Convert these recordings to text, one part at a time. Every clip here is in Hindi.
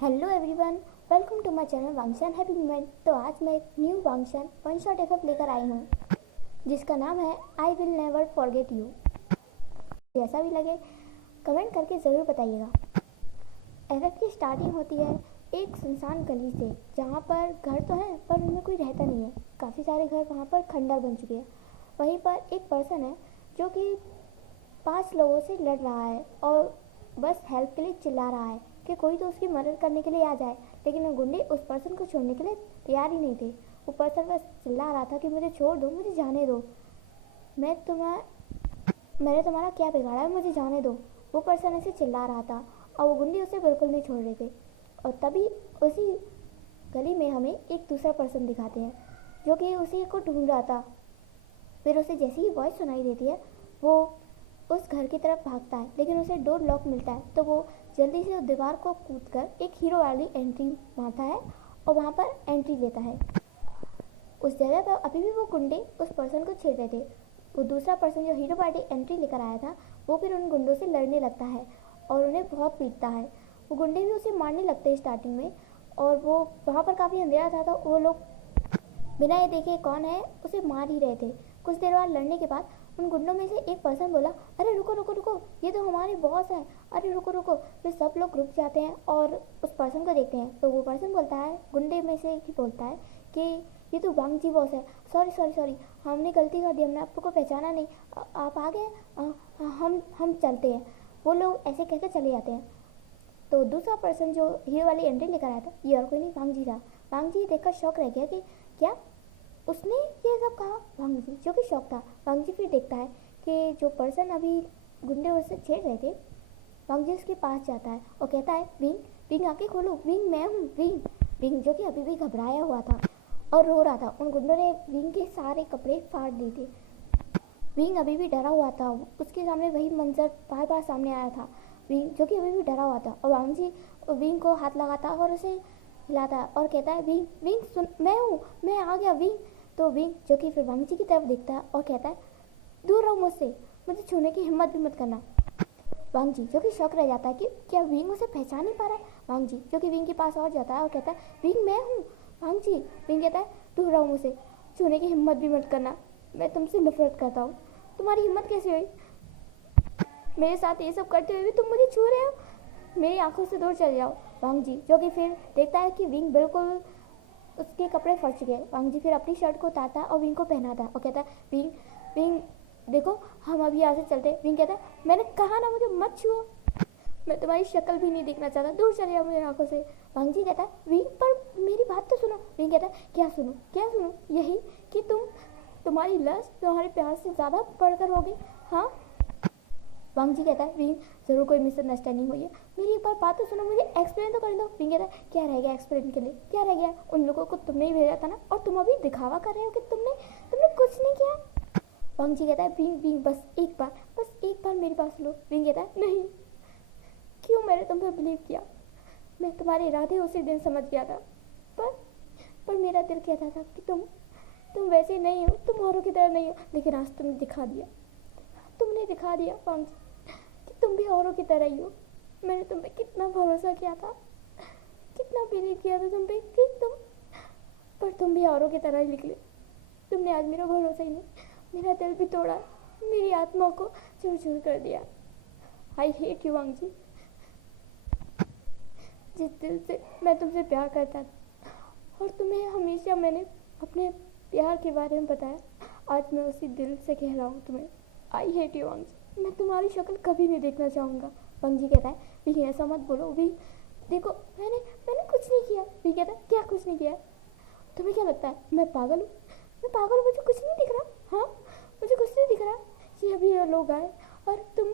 Hello everyone, welcome to my channel वांगशान हैप्पी मोमेंट। तो आज मैं एक न्यू वांगशान वन शॉट एफएफ लेकर आई हूँ जिसका नाम है I will never forget you. जैसा भी लगे कमेंट करके ज़रूर बताइएगा। एफएफ की स्टार्टिंग होती है एक सुनसान गली से, जहाँ पर घर तो हैं पर उनमें कोई रहता नहीं है। काफ़ी सारे घर वहाँ पर खंडर बन चुके हैं। वहीं पर एक पर्सन है जो कि 5 लोगों से लड़ रहा है और बस हेल्प के लिए चिल्ला रहा है कि कोई तो उसकी मदद करने के लिए आ जाए, लेकिन वो गुंडे उस पर्सन को छोड़ने के लिए तैयार ही नहीं थे। वो पर्सन बस चिल्ला रहा था कि मुझे छोड़ दो, मुझे जाने दो, मैंने तुम्हारा क्या बिगाड़ा है, मुझे जाने दो। वो पर्सन ऐसे चिल्ला रहा था और वो गुंडे उसे बिल्कुल नहीं छोड़ रहे थे। और तभी उसी गली में हमें एक दूसरा पर्सन दिखाते हैं जो कि उसी को ढूंढ रहा था। फिर उसे जैसी ही वॉइस सुनाई देती है वो उस घर की तरफ भागता है, लेकिन उसे डोर लॉक मिलता है तो वो जल्दी से उस दीवार को कूदकर एक हीरो वाली एंट्री मारता है और वहाँ पर एंट्री लेता है। उस जगह पर अभी भी वो गुंडे उस पर्सन को छेड़ रहे थे। वो दूसरा पर्सन जो हीरो वाली एंट्री लेकर आया था वो फिर उन गुंडों से लड़ने लगता है और उन्हें बहुत पीटता है। वो गुंडे भी उसे मारने लगते हैं स्टार्टिंग में, और वो वहाँ पर काफ़ी अंधेरा था तो वो लोग बिना ये देखे कौन है उसे मार ही रहे थे। कुछ देर बाद लड़ने के बाद उन गुंडों में से एक पर्सन बोला, अरे रुको रुको रुको, ये तो हमारे बॉस हैं, अरे रुको रुको। फिर सब लोग रुक जाते हैं और उस पर्सन को देखते हैं तो वो पर्सन बोलता है, गुंडे में से ही बोलता है कि ये तो वांग जी बॉस है, सॉरी सॉरी सॉरी, हमने गलती कर दी, हमने आपको पहचाना नहीं, आप आ गए, हम चलते हैं। वो लोग ऐसे कहकर चले जाते हैं। तो दूसरा पर्सन जो हीरो वाली एंट्री लेकर आया था ये और कोई नहीं, वांग जी था। वांग जी देखकर शौक रह गया कि क्या उसने ये सब कहा, वांग जी जो कि शौक था। वांग जी फिर देखता है कि जो पर्सन अभी गुंडे उससे छेड़ रहे थे, वांग जी उसके पास जाता है और कहता है, विंग विंग आके खोलो, विंग मैं हूँ, विंग। विंग जो कि अभी भी घबराया हुआ था और रो रहा था। उन गुंडों ने विंग के सारे कपड़े फाड़ दिए थे। विंग अभी भी डरा हुआ था, उसके सामने वही मंजर बार बार सामने आया था। विंग जो कि अभी भी डरा हुआ था और वांग जी विंग को हाथ लगाता और उसे हिलाता और कहता है, विंग विंग सुन, मैं हूँ, मैं आ गया विंग। तो विंग जो कि फिर वांग जी की तरफ देखता है और कहता है, दूर रहो मुझसे, मुझे छूने की हिम्मत भी मत करना। वांग जी जो कि शौक रह जाता है कि क्या विंग उसे पहचान नहीं पा रहा है। वांग जी जो कि विंग के पास और जाता है और कहता है, विंग मैं हूँ, वांग जी। विंग कहता है, दूर रहो मुझसे, छूने की हिम्मत भी मत करना, मैं तुमसे नफरत करता हूँ, तुम्हारी हिम्मत कैसे हुई मेरे साथ ये सब करते हुए भी तुम मुझे छू रहे हो, मेरी आंखों से दूर चले जाओ। वांग जी जो कि फिर देखता है कि विंग बिल्कुल उसके कपड़े फट चुके हैं। वांग जी फिर अपनी शर्ट को उतारता है और विंग को पहनाता है और कहता है, विंग विंग देखो हम अभी यहाँ से चलते हैं। विंग कहता है, मैंने कहा ना मुझे मत छुओ, मैं तुम्हारी शक्ल भी नहीं देखना चाहता, दूर चले जाओ मेरी आंखों से। वांग जी कहता है, विंग पर मेरी बात तो सुनो। विंग कहता है, क्या सुनो क्या सुनो, यही कि तुम्हारी लस्ट तुम्हारे प्यार से ज़्यादा बढ़कर होगी, हाँ। वांग जी कहता है, विंग ज़रूर कोई मिसअंडरस्टैंडिंग हुई है, मेरी एक बार बात तो सुनो, मुझे एक्सप्लेन तो कर दो। विंग कहता है, क्या रह गया एक्सप्लेन के लिए, क्या रह गया, उन लोगों को तुमने ही भेजा था ना, और तुम अभी दिखावा कर रहे हो कि तुमने तुमने कुछ नहीं किया। वांग जी कहता है, विंग विंग बस एक बार मेरी बात सुनो। विंग कहता है, नहीं, क्यों मैंने तुम पर बिलीव किया, मैं तुम्हारे इरादे उसी दिन समझ गया था, पर मेरा दिल कहता था कि तुम वैसे नहीं हो, तुम औरों की तरह नहीं हो, लेकिन आज तुमने दिखा दिया वांग जी कि तुम भी औरों की तरह ही हो। मैंने तुम पे कितना भरोसा किया था, कितना बिलीव किया था तुम पे कि पर तुम भी औरों की तरह ही निकले। तुमने आज मेरा भरोसा ही नहीं, मेरा दिल भी तोड़ा, मेरी आत्मा को चूर चूर कर दिया। आई हेट यू वांग जी। जिस दिल से मैं तुमसे प्यार करता था और तुम्हें हमेशा मैंने अपने प्यार के बारे में बताया, आज मैं उसी दिल से कह रहा हूँ तुम्हें, आई हेट यू वांग जी, मैं तुम्हारी शक्ल कभी नहीं देखना चाहूँगा। वांग जी कहता है, विंग ऐसा मत बोलो, विंग देखो मैंने कुछ नहीं किया। विंग कहता है, क्या कुछ नहीं किया, तुम्हें क्या लगता है मैं पागल हूँ, मुझे कुछ नहीं दिख रहा, हाँ मुझे कुछ नहीं दिख रहा। ये अभी ये लोग आए और तुम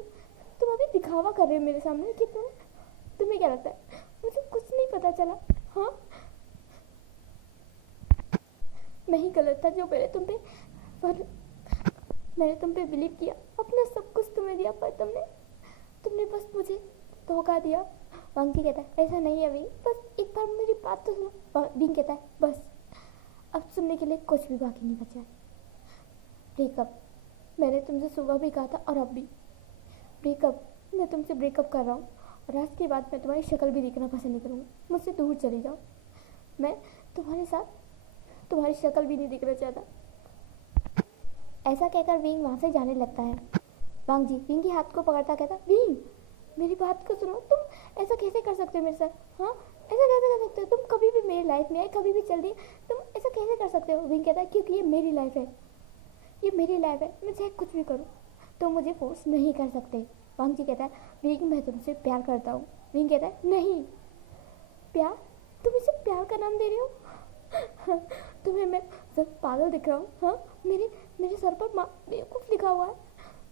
अभी दिखावा कर रहे हो मेरे सामने कि तुम्हें क्या लगता है मुझे कुछ नहीं पता चला, हाँ। मैं ही गलत था जो मैंने तुम पे बिलीव किया, अपना सब कुछ तुम्हें दिया, पर तुमने बस मुझे धोखा दिया। वांग जी कहता है, ऐसा नहीं है विंग, बस एक बार मेरी बात तो सुनो। विंग कहता है, बस अब सुनने के लिए कुछ भी बाकी नहीं बचा है। ब्रेकअप, मैंने तुमसे सुबह भी कहा था और अब भी ब्रेकअप, मैं तुमसे ब्रेकअप कर रहा हूँ और आज के बाद मैं तुम्हारी शक्ल भी देखना पसंद नहीं करूँगा, मुझसे दूर चली जाओ, मैं तुम्हारे साथ तुम्हारी शक्ल भी नहीं देखना चाहता। ऐसा कहकर विंग वहाँ से जाने लगता है। वांग जी विंग के हाथ को पकड़ता कहता, विंग मेरी बात को सुनो, तुम ऐसा कैसे कर सकते हो मेरे साथ? हाँ, ऐसा कैसे कर सकते हो? तुम कभी भी मेरी लाइफ में आए, कभी भी चल दी, तुम ऐसा कैसे कर सकते हो? विंग कहता है, क्योंकि ये मेरी लाइफ है, ये मेरी लाइफ है, मैं चाहे कुछ भी करूँ तो मुझे फोर्स नहीं कर सकते। वांग जी कहता है, विंग मैं तुमसे प्यार करता हूँ। विंग कहता है, नहीं, प्यार? तुम इसे प्यार का नाम दे रहे हो? तुम्हें मैं सिर्फ पागल दिख रहा हूँ? हाँ, मेरे सर पर बेवकूफ़ लिखा हुआ है।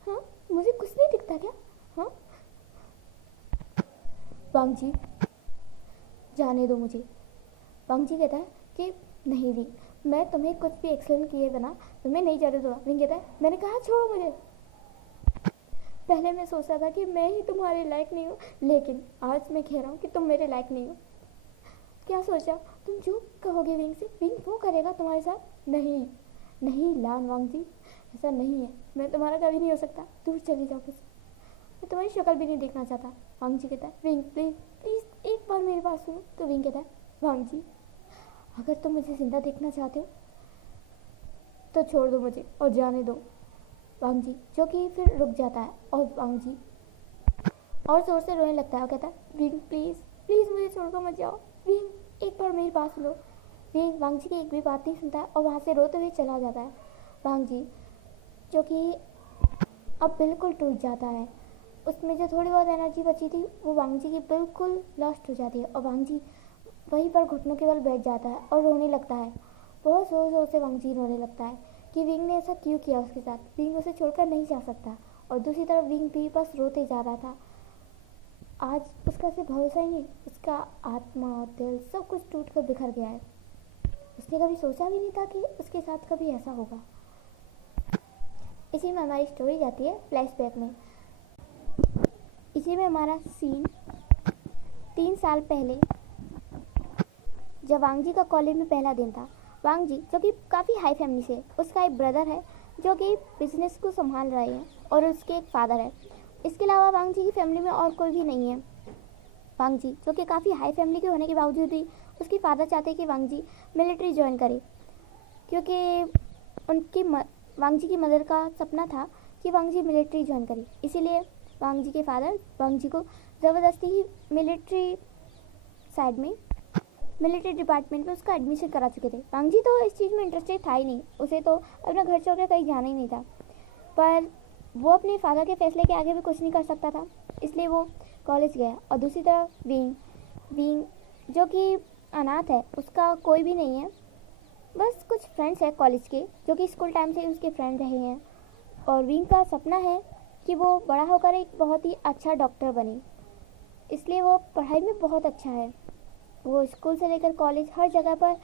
हाँ, मुझे कुछ नहीं दिखता क्या? हाँ, वांग जी जाने दो मुझे। वांग जी कहता है कि नहीं विंग, मैं तुम्हें कुछ भी एक्सप्लेन किए बिना तुम्हें नहीं जाने दूंगा। विंग कहता है, मैंने कहा छोड़ो मुझे। पहले मैं सोचा था कि मैं ही तुम्हारे लायक नहीं हूँ, लेकिन आज मैं कह रहा हूँ कि तुम मेरे लायक नहीं हो। क्या सोचा? तुम जो कहोगे विंग से, विंग वो करेगा तुम्हारे साथ? नहीं नहीं लान वांग जी, ऐसा नहीं है, मैं तुम्हारा कभी नहीं हो सकता, दूर चली जाओ मुझसे, मैं तुम्हारी शक्ल भी नहीं देखना चाहता। वांग जी कहता है, विंग प्लीज़ प्लीज़ एक बार मेरी बात सुनो। तो विंग कहता है, वांग जी अगर तुम मुझे जिंदा देखना चाहते हो तो छोड़ दो मुझे और जाने दो। वांग जी जो कि फिर रुक जाता है और वांग जी और जोर से रोने लगता है और कहता है, विंग प्लीज़ प्लीज़ मुझे छोड़कर मत जाओ, विंग एक बार मेरी बात सुनो। विंग वांग जी की एक भी बात नहीं सुनता है और वहाँ से रोते हुए चला जाता है। वांग जी जो कि अब बिल्कुल टूट जाता है, उसमें जो थोड़ी बहुत एनर्जी बची थी वो वांग जी की बिल्कुल लॉस्ट हो जाती है और वांग जी वहीं पर घुटनों के बल बैठ जाता है और रोने लगता है। बहुत ज़ोर ज़ोर से वांग जी रोने लगता है कि विंग ने ऐसा क्यों किया उसके साथ, विंग उसे छोड़कर नहीं जा सकता। और दूसरी तरफ विंग भी बस रोते जा रहा था। आज उसका सिर्फ भरोसा ही नहीं, उसका आत्मा और दिल सब कुछ टूट कर बिखर गया है। उसने कभी सोचा भी नहीं था कि उसके साथ कभी ऐसा होगा। इसी में हमारी स्टोरी जाती है फ्लैशबैक में। इसी में हमारा सीन 3 साल पहले जब वांग जी का कॉलेज में पहला दिन था। वांग जी जो कि काफ़ी हाई फैमिली से, उसका एक ब्रदर है जो कि बिजनेस को संभाल रहे हैं और उसके एक फादर है। इसके अलावा वांग जी की फैमिली में और कोई भी नहीं है। वांग जी जो कि काफ़ी हाई फैमिली के होने के बावजूद भी उसके फादर चाहते हैं कि वांग जी मिलिट्री ज्वाइन करे, क्योंकि वांग जी की मदर का सपना था कि वांग जी मिलिट्री ज्वाइन करे। इसीलिए वांग जी के फादर वांग जी को ज़बरदस्ती ही मिलिट्री साइड में, मिलिट्री डिपार्टमेंट में उसका एडमिशन करा चुके थे। वांग जी तो इस चीज़ में इंटरेस्टेड था ही नहीं, उसे तो अपना घर छोड़कर कहीं जाना ही नहीं था, पर वो अपने फादर के फैसले के आगे भी कुछ नहीं कर सकता था, इसलिए वो कॉलेज गया। और दूसरी तरफ विंग जो कि अनाथ है, उसका कोई भी नहीं है, बस कुछ फ्रेंड्स हैं कॉलेज के जो कि स्कूल टाइम से उसके फ्रेंड रहे हैं। और विंग का सपना है कि वो बड़ा होकर एक बहुत ही अच्छा डॉक्टर बने, इसलिए वो पढ़ाई में बहुत अच्छा है। वो स्कूल से लेकर कॉलेज हर जगह पर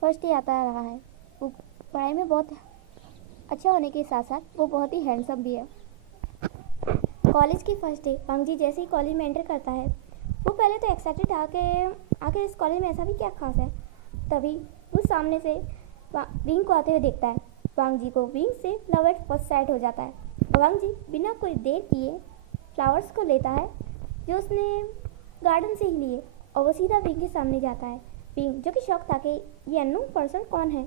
फर्स्ट ही आता रहा है। वो पढ़ाई में बहुत अच्छा होने के साथ साथ वो बहुत ही हैंडसम भी है। कॉलेज की फर्स्ट डे वांग जी जैसे ही कॉलेज में एंटर करता है, वो पहले तो एक्साइटेड था कि आखिर इस कॉलेज में ऐसा भी क्या खास है। तभी वो सामने से विंग को आते हुए देखता है। वांग जी को विंग से लव एट फर्स्ट साइट हो जाता है और वांग जी बिना कोई देर किए फ्लावर्स को लेता है जो उसने गार्डन से ही लिए और वो सीधा विंग के सामने जाता है। विंग जो कि शौक था कि ये अननोन पर्सन कौन है,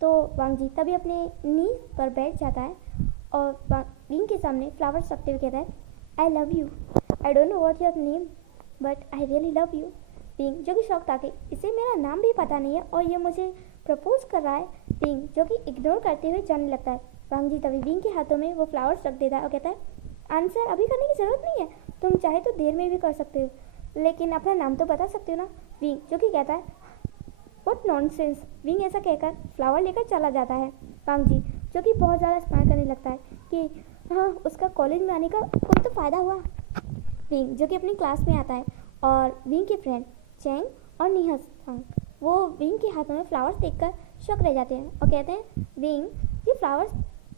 तो वांग जी तभी अपने नी पर बैठ जाता है और विंग के सामने फ्लावर्स रखते हुए कहता है, I love you, I don't know what your name but I really love you. Wing जो कि शौक था कि इसे मेरा नाम भी पता नहीं है और ये मुझे प्रपोज कर रहा है। विंग जो कि इग्नोर करते हुए जाने लगता है। वांग जी तभी विंग के हाथों में वो फ्लावर्स रख देता है और कहता है, आंसर अभी करने की ज़रूरत नहीं है, तुम चाहे तो देर में भी कर सकते हो, लेकिन अपना नाम तो बता सकते हो ना। विंग जो कि कहता है, व्हाट नॉनसेंस। विंग ऐसा कहकर फ्लावर लेकर चला जाता है। वांग जी जो कि बहुत ज़्यादा स्माइल करने लगता है कि हाँ, उसका कॉलेज में आने का कोई तो फ़ायदा हुआ। विंग जो कि अपनी क्लास में आता है और विंग के फ्रेंड चैंग और निहस वो विंग के हाथों में फ्लावर्स देखकर शॉक रह जाते हैं और कहते हैं, विंग ये फ्लावर्स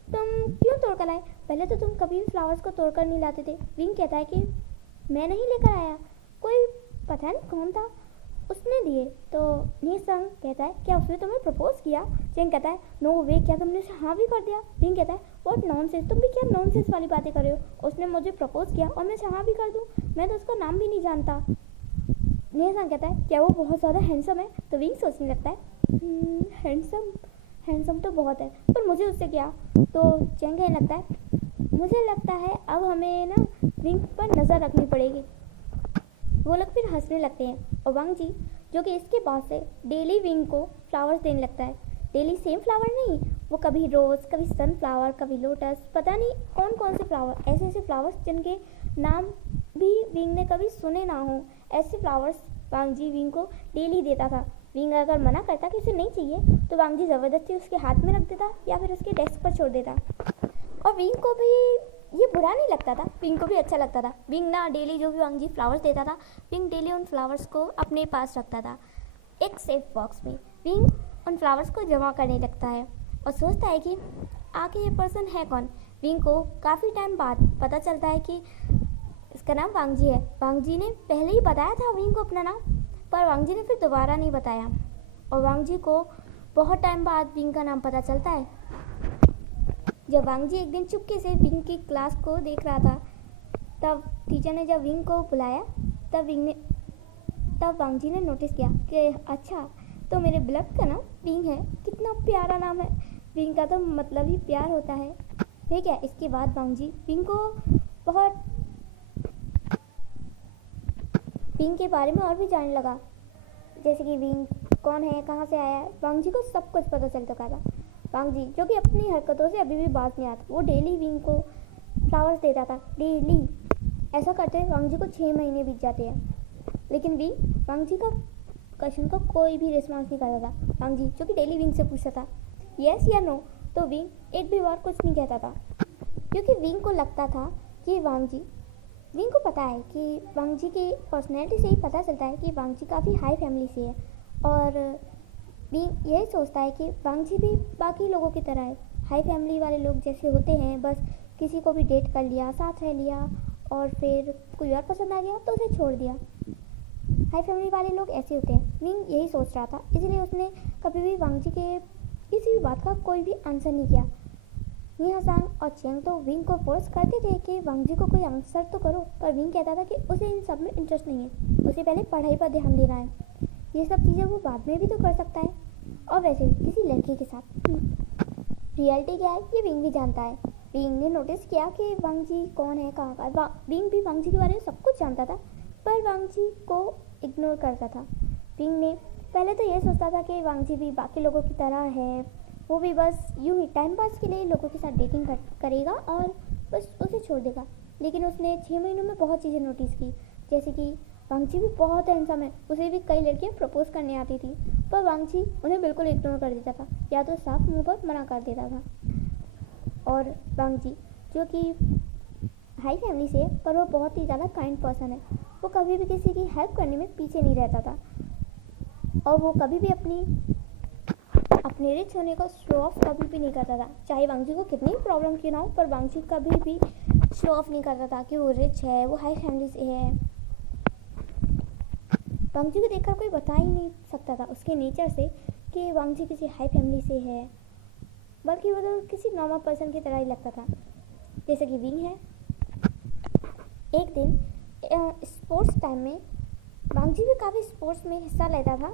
तुम क्यों तोड़ कर लाए, पहले तो तुम कभी भी फ्लावर्स को तोड़ कर नहीं लाते थे। विंग कहता है कि मैं नहीं लेकर आया, कोई पता नहीं कौन था, उसने दिए। तो नीसंग कहता है क्या उसने तुम्हें प्रपोज किया? चेंग कहता है नो वे, क्या तुमने उसे हाँ भी कर दिया? विंग कहता है व्हाट नॉनसेंस, तुम भी क्या नॉनसेंस वाली बातें कर रहे हो? उसने मुझे प्रपोज किया और मैं उसे हाँ भी कर दूँ? मैं तो उसका नाम भी नहीं जानता। नीसंग कहता है क्या वो बहुत ज़्यादा हैंडसम है? तो विंग सोचने लगता है हैंडसम तो बहुत है, पर मुझे उससे क्या? तो चेंग कहने लगता है मुझे लगता है अब हमें ना विंग पर नज़र रखनी पड़ेगी। वो लोग फिर हंसने लगते हैं और वांग जी जो कि इसके बाद से डेली विंग को फ्लावर्स देने लगता है। डेली सेम फ्लावर नहीं, वो कभी रोज़, कभी सनफ्लावर, कभी लोटस, पता नहीं कौन कौन से फ्लावर, ऐसे ऐसे फ्लावर्स जिनके नाम भी विंग ने कभी सुने ना हो, ऐसे फ्लावर्स वांग जी विंग को डेली देता था। विंग अगर मना करता कि उसे नहीं चाहिए तो वांग जी ज़बरदस्ती उसके हाथ में रख देता या फिर उसके डेस्क पर छोड़ देता। और विंग को भी ये बुरा नहीं लगता था, विंग को भी अच्छा लगता था। विंग ना डेली जो भी वांग जी फ्लावर्स देता था, विंग डेली उन फ्लावर्स को अपने पास रखता था एक सेफ बॉक्स में। विंग उन फ्लावर्स को जमा करने लगता है और सोचता है कि आखिर ये पर्सन है कौन। विंग को काफ़ी टाइम बाद पता चलता है कि इसका नाम वांग जी है। वांग जी ने पहले ही बताया था विंग को अपना नाम, पर वांग जी ने फिर दोबारा नहीं बताया और वांग जी को बहुत टाइम बाद विंग का नाम पता चलता है। जब वांग जी एक दिन चुपके से विंग की क्लास को देख रहा था, तब टीचर ने जब विंग को बुलाया तब वांग जी ने नोटिस किया कि अच्छा तो मेरे बिलव्ड का नाम विंग है, कितना प्यारा नाम है। विंग का तो मतलब ही प्यार होता है। ठीक है, इसके बाद वांग जी विंग को बहुत विंग के बारे में और भी जानने लगा, जैसे कि विंग कौन है, कहाँ से आया है। वांग जी को सब कुछ पता चल चुका था। वांग जी जो कि अपनी हरकतों से अभी भी बाज नहीं आता, वो डेली विंग को फ्लावर्स देता था, डेली। ऐसा करते हुए वांग जी को 6 महीने बीत जाते हैं, लेकिन विंग वांग जी का क्वेश्चन का कोई भी रिस्पॉन्स नहीं करता था। वांग जी जो कि डेली विंग से पूछता था यस या नो, तो विंग एक भी बार कुछ नहीं कहता था, क्योंकि विंग को लगता था कि विंग को पता है कि वांग जी की पर्सनैलिटी से ही पता चलता है कि वांग जी काफ़ी हाई फैमिली से है और विंग यही सोचता है कि वांग जी भी बाकी लोगों की तरह है, हाई फैमिली वाले लोग जैसे होते हैं, बस किसी को भी डेट कर लिया, साथ रह लिया और फिर कोई और पसंद आ गया तो उसे छोड़ दिया। हाई फैमिली वाले लोग ऐसे होते हैं। विंग यही सोच रहा था, इसलिए उसने कभी भी वांग जी के किसी भी बात का कोई भी आंसर नहीं किया। नीहासांग और चेंग तो विंग को फोर्स करते थे कि वांग जी को कोई आंसर तो करो, पर विंग कहता था कि उसे इन सब में इंटरेस्ट नहीं है, उसे पहले पढ़ाई पर ध्यान देना है, ये सब चीज़ें वो बाद में भी तो कर सकता है। और वैसे भी किसी लड़की के साथ रियलिटी क्या है ये विंग भी जानता है। विंग ने नोटिस किया कि वांग जी कौन है, कहाँ का है। विंग भी वांग जी के बारे में सब कुछ जानता था, पर वांग जी को इग्नोर करता था। विंग ने पहले तो ये सोचता था कि वांग जी भी बाकी लोगों की तरह है, वो भी बस यूं ही टाइम पास के लिए लोगों के साथ डेटिंग करेगा और बस उसे छोड़ देगा। लेकिन उसने 6 महीनों में बहुत चीज़ें नोटिस की, जैसे कि वांग जी भी बहुत हैंडसम है, उसे भी कई लड़कियां प्रपोज करने आती थी, पर वांग जी उन्हें बिल्कुल इग्नोर कर देता था या तो साफ मुंह पर मना कर देता था। और वांग जी जो कि हाई फैमिली से है, पर वो बहुत ही ज़्यादा काइंड पर्सन है, वो कभी भी किसी की हेल्प करने में पीछे नहीं रहता था और वो कभी भी अपने रिच होने का शो ऑफ कभी भी नहीं करता था, चाहे वांग जी को कितनी प्रॉब्लम क्यों ना हो, पर वांग जी कभी भी शो ऑफ नहीं करता था कि वो रिच है, वो हाई फैमिली से है। वांग जी को देखकर कोई बता ही नहीं सकता था उसके नेचर से कि वांग जी किसी हाई फैमिली से है, बल्कि वो तो किसी नॉर्मल पर्सन की तरह ही लगता था जैसे कि विंग है। एक दिन स्पोर्ट्स टाइम में वांग जी भी काफ़ी स्पोर्ट्स में हिस्सा लेता था,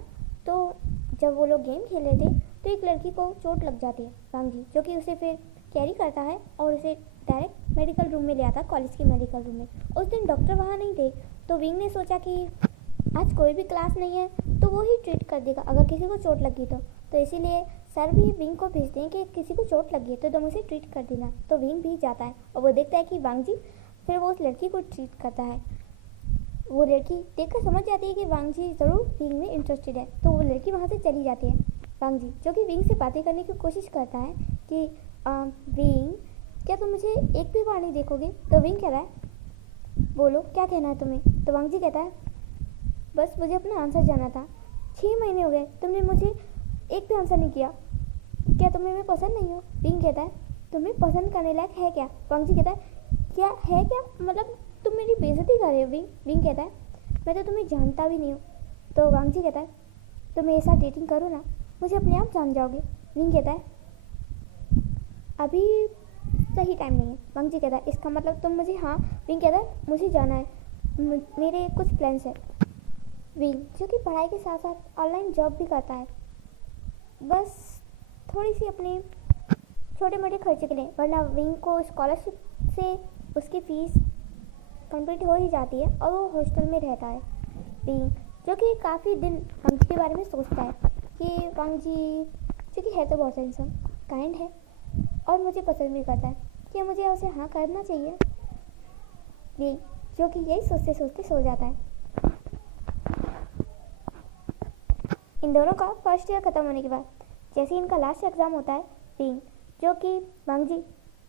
तो जब वो लोग गेम खेल रहे थे तो एक लड़की को चोट लग जाती है। वांग जी जो कि उसे फिर कैरी करता है और उसे डायरेक्ट मेडिकल रूम में ले आता है, कॉलेज के मेडिकल रूम में। उस दिन डॉक्टर वहाँ नहीं थे, तो विंग ने सोचा कि आज कोई भी क्लास नहीं है तो वो ही ट्रीट कर देगा अगर किसी को चोट लगी तो इसीलिए सर भी विंग को भेजते हैं कि किसी को चोट लगी है तो तुम उसे ट्रीट कर देना। तो विंग भी जाता है और वो देखता है कि वांग जी फिर वो उस लड़की को ट्रीट करता है। वो लड़की देखकर समझ जाती है कि वांग जी ज़रूर विंग में इंटरेस्टेड है, तो वो लड़की वहाँ से चली जाती है। वांग जी जो कि विंग से बातें करने की कोशिश करता है कि विंग क्या तुम मुझे एक भी बार नहीं देखोगे? तो विंग कह रहा है बोलो क्या कहना है तुम्हें? तो वांग जी कहता है बस मुझे अपना आंसर जानना था, 6 महीने हो गए तुमने मुझे एक भी आंसर नहीं किया, क्या तुम्हें मैं पसंद नहीं हो? विंग कहता है तुम्हें पसंद करने लायक है क्या? वांग जी कहता है क्या है क्या, मतलब तुम मेरी बेइज्जती कर रहे हो विंग? विंग कहता है मैं तो तुम्हें जानता भी नहीं हूँ। तो वांग जी कहता है तुम मेरे साथ डेटिंग करो ना, मुझे अपने आप जान जाओगे। विंग कहता है अभी सही टाइम नहीं है। वांग जी कहता है इसका मतलब तुम मुझे, हाँ। विंग कहता है मुझे जाना है, मेरे कुछ प्लान्स है। विंग जो कि पढ़ाई के साथ साथ ऑनलाइन जॉब भी करता है, बस थोड़ी सी अपने छोटे मोटे खर्चे के लिए, वरना विंग को स्कॉलरशिप से उसकी फ़ीस कंप्लीट हो ही जाती है और वो हॉस्टल में रहता है। विंग जो कि काफ़ी दिन वांग जी के बारे में सोचता है कि वांग जी जो कि है तो बहुत हैंडसम, काइंड है और मुझे पसंद भी करता है, क्या मुझे उसे हाँ करना चाहिए। विंग जो कि यही सोचते सोचते सो जाता है। इन दोनों का फर्स्ट ईयर ख़त्म होने के बाद जैसे ही इनका लास्ट एग्ज़ाम होता है, विंग जो कि वांग जी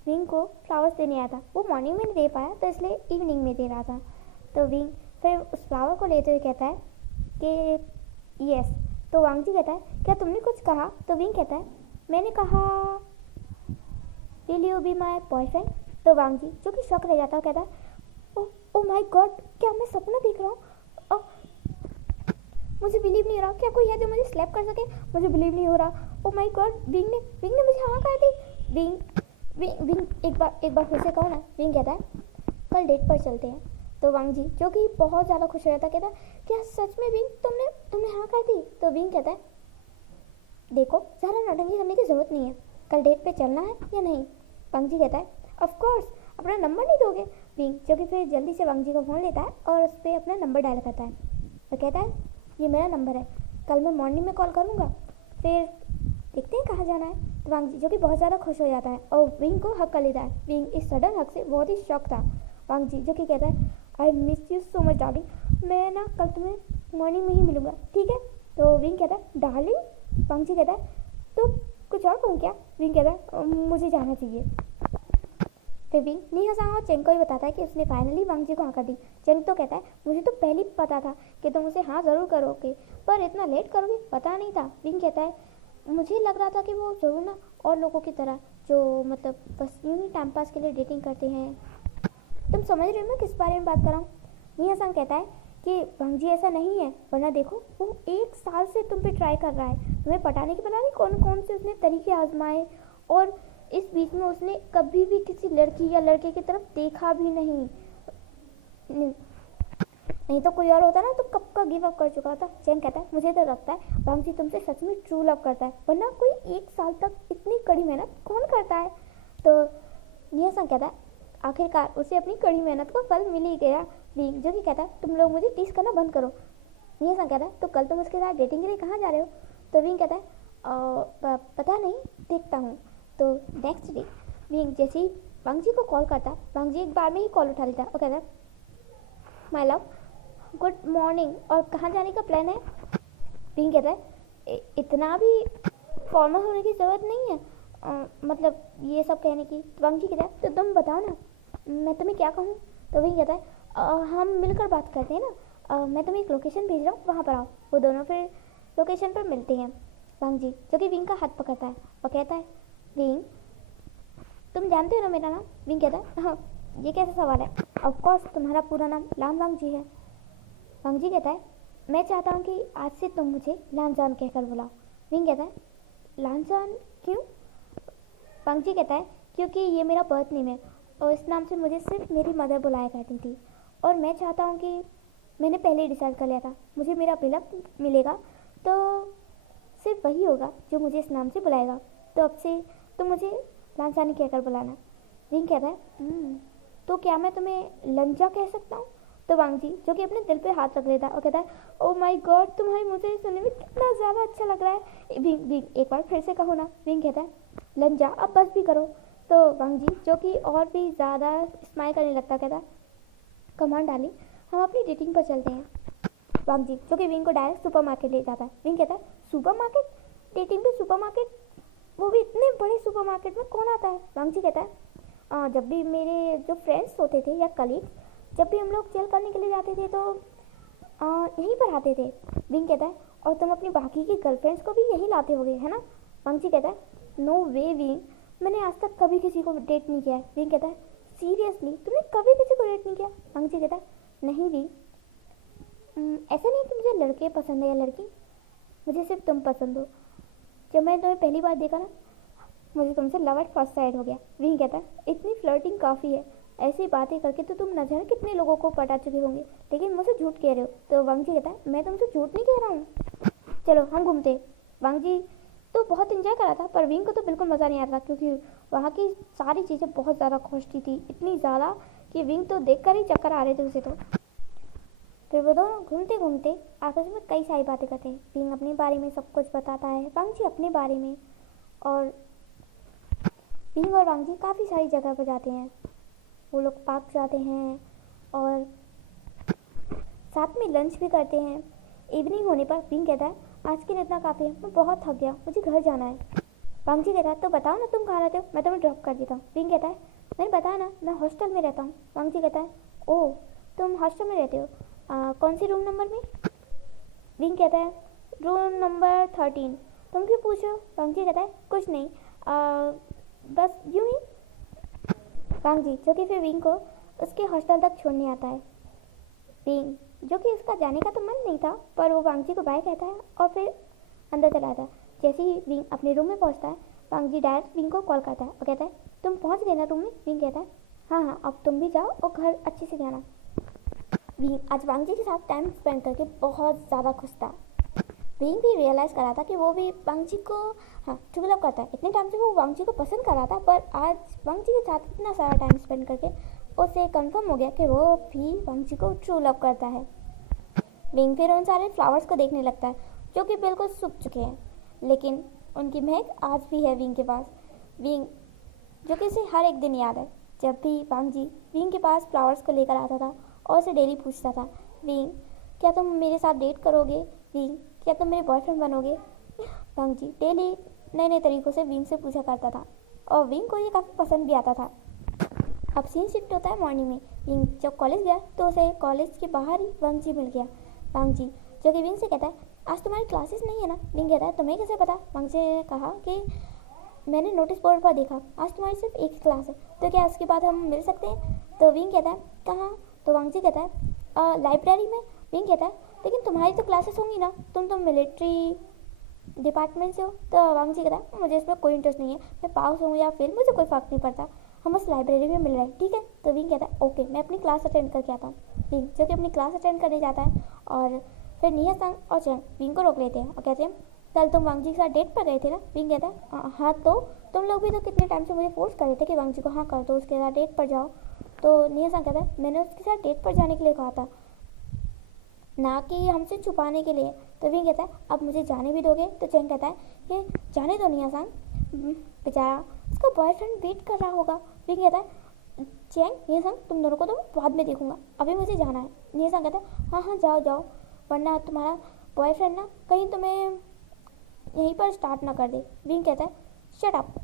विंग को फ्लावर्स देने आया था, वो मॉर्निंग में नहीं दे पाया तो इसलिए इवनिंग में दे रहा था। तो विंग फिर उस फ्लावर को लेते हुए कहता है कि यस। तो वांग जी कहता है क्या तुमने कुछ कहा। तो विंग कहता है मैंने कहा will you be my boyfriend. तो वांग जी जो कि शॉक रह जाता है कहता है ओ माई गॉड, क्या मैं सपना देख रहा हूँ, मुझे बिलीव नहीं हो रहा, क्या कोई है जो मुझे स्लैप कर सके, मुझे बिलीव नहीं हो रहा। ओ माय गॉड, विंग ने मुझे हाँ कहा थी। विंग एक बार फिर से कहो ना। विंग कहता है कल डेट पर चलते हैं। तो वांग जी जो कि बहुत ज़्यादा खुश रहता कहता है क्या सच में विंग तुमने हाँ कहा थी। तो विंग कहता है देखो ज़्यादा नौटंकी करने की ज़रूरत नहीं है, कल डेट पे चलना है या नहीं। वांग जी कहता है ऑफ कोर्स, अपना नंबर नहीं दोगे। विंग जो कि फिर जल्दी से वांग जी का फ़ोन लेता है और उस पर अपना नंबर डायल करता है और कहता है ये मेरा नंबर है, कल मैं मॉर्निंग में कॉल करूँगा, फिर देखते हैं कहाँ जाना है। तो वांग जी जो कि बहुत ज़्यादा खुश हो जाता है और विंग को हक कर लेता है। विंग इस सडन हक से बहुत ही शॉक था। वांग जी जो कि कहता है I miss you so much darling, मैं ना कल तुम्हें मॉर्निंग में ही मिलूँगा, ठीक है। तो विंग कहता है डार्लिंग। वांग जी कहता है तो कुछ और कहूँ क्या। विंग कहता है मुझे जाना चाहिए। फिर विंग नीहा-सांग और चेंग को ही बताता है कि उसने फाइनली वांग जी को हाँ कर दी। चेंग तो कहता है मुझे तो पहले ही पता था कि तुम उसे हाँ ज़रूर करोगे, पर इतना लेट करोगे पता नहीं था। विंग कहता है मुझे लग रहा था कि वो ज़रूर ना और लोगों की तरह जो मतलब बस यूँ ही टाइम पास के लिए डेटिंग करते हैं। तुम समझ रहे हो मैं किस बारे में बात कर रहा हूँ। नीहा-सांग कहता है कि वांग जी ऐसा नहीं है, वरना देखो वो 1 साल से तुम पे ट्राई कर रहा है, तुम्हें पटाने के पता नहीं कौन कौन से उसने तरीके आजमाए, और इस बीच में उसने कभी भी किसी लड़की या लड़के की तरफ देखा भी नहीं तो कोई और होता ना तो कब का गिव अप कर चुका होता। चेंग कहता है मुझे तो लगता है वांग जी तुमसे सच में ट्रू लव करता है, वरना कोई 1 साल तक इतनी कड़ी मेहनत कौन करता है। तो नीहा-सांग कहता है आखिरकार उसे अपनी कड़ी मेहनत का फल मिल ही गया। विंग जो कि कहता है तुम लोग मुझे टीस करना बंद करो। नीहा-सांग कहता है तो कल तुम उसके साथ डेटिंग के लिए कहाँ जा रहे हो। तो विंग कहता है पता नहीं, देखता हूँ। तो नेक्स्ट डे विंग जैसे ही वांग जी को कॉल करता, वांग जी एक बार में ही कॉल उठा लेता और कहता है माय लव गुड मॉर्निंग, और कहाँ जाने का प्लान है। विंग कहता है इतना भी फॉर्मल होने की ज़रूरत नहीं है, मतलब ये सब कहने की। तो वांग जी कहता है तो तुम बताओ ना मैं तुम्हें क्या कहूँ। तो विंग कहता है हम मिलकर बात करते हैं ना, मैं तुम्हें एक लोकेशन भेज रहा हूँ, वहाँ पर आओ। वो दोनों फिर लोकेशन पर मिलते हैं। वांग जी जो कि विंग का हाथ पकड़ता है और कहता है विंग तुम जानते हो ना मेरा नाम। विंग कहता है हाँ, ये कैसा सवाल है, ऑफ कोर्स तुम्हारा पूरा नाम लान वांग जी है। वांग जी कहता है मैं चाहता हूँ कि आज से तुम मुझे लानजान कहकर बुलाओ। विंग कहता है लानजान क्यों। वांग जी कहता है क्योंकि ये मेरा बर्थ नेम है और इस नाम से मुझे सिर्फ मेरी मदर बुलाया करती थी, और मैं चाहता हूँ कि मैंने पहले ही डिसाइड कर लिया था मुझे मेरा बिलव मिलेगा तो सिर्फ वही होगा जो मुझे इस नाम से बुलाएगा, तो अब से तुम मुझे लानजान कहकर बुलाना। विंग कहता है तो क्या मैं तुम्हें लंजा कह सकता हूँ। तो वांग जी जो कि अपने दिल पे हाथ रख लेता है और कहता है ओ माय गॉड, तुम्हारी मुझे सुनने में कितना ज़्यादा अच्छा लग रहा है। विंग एक बार फिर से कहो ना। विंग कहता है लंजा अब बस भी करो। तो वांग जी जो कि और भी ज़्यादा स्माइल करने लगता कहता है कमान डार्लिंग हम अपनी डेटिंग पर चलते हैं। वांग जी जो कि विंग को डायरेक्ट सुपरमार्केट ले जाता है। विंग कहता है सुपरमार्केट, डेटिंग पे सुपरमार्केट, वो भी इतने बड़े सुपरमार्केट में कौन आता है। वांग जी कहता है जब भी मेरे जो फ्रेंड्स होते थे या कलीग्स, जब भी हम लोग चिल करने के लिए जाते थे तो यहीं पर आते थे। विंग कहता है और तुम अपनी बाकी की गर्लफ्रेंड्स को भी यहीं लाते होगे है ना। वांग जी कहता है नो वे विंग, मैंने आज तक कभी किसी को डेट नहीं किया है। विंग कहता है सीरियसली तुमने कभी किसी को डेट नहीं किया। वांग जी कहता है नहीं विंग, ऐसा नहीं कि मुझे लड़के पसंद है या लड़की, मुझे सिर्फ तुम पसंद हो। जब मैंने तुम्हें पहली बार देखा ना, मुझे तुमसे लव एट फर्स्ट साइड हो गया। विंग कहता है, इतनी फ्लर्टिंग काफ़ी है, ऐसी बातें करके तो तुम न जाने कितने लोगों को पटा चुके होंगे, लेकिन मुझसे झूठ कह रहे हो। तो वांग जी कहता है, मैं तुमसे झूठ नहीं कह रहा हूँ, चलो हम घूमते। वांग जी तो बहुत इंजॉय कर रहा था, पर विंग को तो बिल्कुल मज़ा नहीं आ रहा था, क्योंकि वहाँ की सारी चीज़ें बहुत ज़्यादा कॉस्टली थी, इतनी ज़्यादा कि विंग तो देखकर ही चक्कर आ रहे थे उसे। तो फिर वो दोनों घूमते घूमते आपस में कई सारी बातें करते हैं। विंग अपने बारे में सब कुछ बताता है, वांग जी अपने बारे में, और विंग और वांग जी काफ़ी सारी जगह पर जाते हैं। वो लोग पार्क जाते हैं और साथ में लंच भी करते हैं। इवनिंग होने पर विंग कहता है, आज के लिए इतना काफ़ी है, मैं बहुत थक गया, मुझे घर जाना है। वांग जी कहता है, तो बताओ ना तुम कहाँ रहते हो, मैं तुम्हें ड्रॉप कर देता हूँ। विंग कहता है, मैंने बताया ना, मैं हॉस्टल में रहता हूँ। वांग जी कहता है, ओह तुम हॉस्टल में रहते हो, कौन सी रूम नंबर में? विंग कहता है, रूम नंबर 13। तुम क्यों पूछ रहे हो? वांग जी कहता है, कुछ नहीं, बस यूँ ही। वांग जी जो कि फिर विंग को उसके हॉस्टल तक छोड़ने आता है। विंग जो कि उसका जाने का तो मन नहीं था, पर वो वांग जी को बाय कहता है और फिर अंदर चला जाता है। जैसे ही विंग अपने रूम में पहुंचता है, वांग जी डायरेक्ट विंग को कॉल करता है और कहता है, तुम पहुंच गए ना रूम में? विंग कहता है, हाँ हाँ, अब तुम भी जाओ और घर अच्छे से जाना। विंग आज वांग जी के साथ टाइम स्पेंड करके बहुत ज़्यादा खुश था। विंग भी रियलाइज़ कर रहा था कि वो भी वांग जी को ट्रू लव करता है। इतने टाइम से वो वांग जी को पसंद कर रहा था, पर आज वांग जी के साथ इतना सारा टाइम स्पेंड करके उसे कंफर्म हो गया कि वो भी वांग जी को ट्रू लव करता है। विंग फिर उन सारे फ्लावर्स को देखने लगता है जो कि बिल्कुल सूख चुके हैं, लेकिन उनकी महक आज भी है विंग के पास। विंग जो कि उसे हर एक दिन याद है, जब भी वांग जी विंग के पास फ्लावर्स को लेकर आता था और उसे डेली पूछता था, विंग क्या तुम मेरे साथ डेट करोगे? विंग क्या तुम मेरे बॉयफ्रेंड बनोगे? वांग जी डेली नए नए तरीक़ों से विंग से पूछा करता था और विंग को ये काफ़ी पसंद भी आता था। अब सीन शिफ्ट होता है मॉर्निंग में। विंग जब कॉलेज गया तो उसे कॉलेज के बाहर ही वांग जी मिल गया। वांग जी जो कि विंग से कहता है, आज तुम्हारी क्लासेस नहीं है ना? विंग कहता है, तुम्हें कैसे पता? वांग जी ने कहा कि मैंने नोटिस बोर्ड पर देखा, आज तुम्हारी सिर्फ एक ही क्लास है, तो क्या उसके बाद हम मिल सकते हैं? तो विंग कहता है, कहाँ? तो वांग जी कहता है, लाइब्रेरी में। विंग कहता है, लेकिन तुम्हारी तो क्लासेस होंगी ना, तुम तो मिलिट्री डिपार्टमेंट से हो। तो वांग जी कहता है, मुझे इसमें कोई इंटरेस्ट नहीं है, मैं पास हूँ या फेल मुझे कोई फ़र्क नहीं पड़ता, हम बस लाइब्रेरी में मिल रहे हैं, ठीक है? तो विंग कहता है, ओके, मैं अपनी क्लास अटेंड करके आता हूँ। विंग जो कि अपनी क्लास अटेंड करने जाता है और फिर निया सांग और चंग विंग को रोक लेते हैं और कहते हैं, कल तुम वांग जी के साथ डेट पर गए थे ना? विंग कहता है, हाँ, तो तुम लोग भी तो कितने टाइम से मुझे फोर्स कर रहे थे कि वांग जी को हाँ कर दो, उसके साथ डेट पर जाओ। तो निया सांग कहता है, मैंने उसके साथ डेट पर जाने के लिए कहा था, ना कि हमसे छुपाने के लिए। तो विंग कहता है, अब मुझे जाने भी दोगे? तो चेंग कहता है कि जाने दो निया सांग, बेचारा उसका बॉयफ्रेंड वेट कर रहा होगा। विंग कहता है, चेंग निया सांग तुम दोनों को तो बाद में देखूंगा, अभी मुझे जाना है। निया सांग कहता है, हाँ हाँ जाओ जाओ, वरना तुम्हारा बॉयफ्रेंड ना कहीं तुम्हें यहीं पर स्टार्ट ना कर दे। विंग कहता है, शट अप।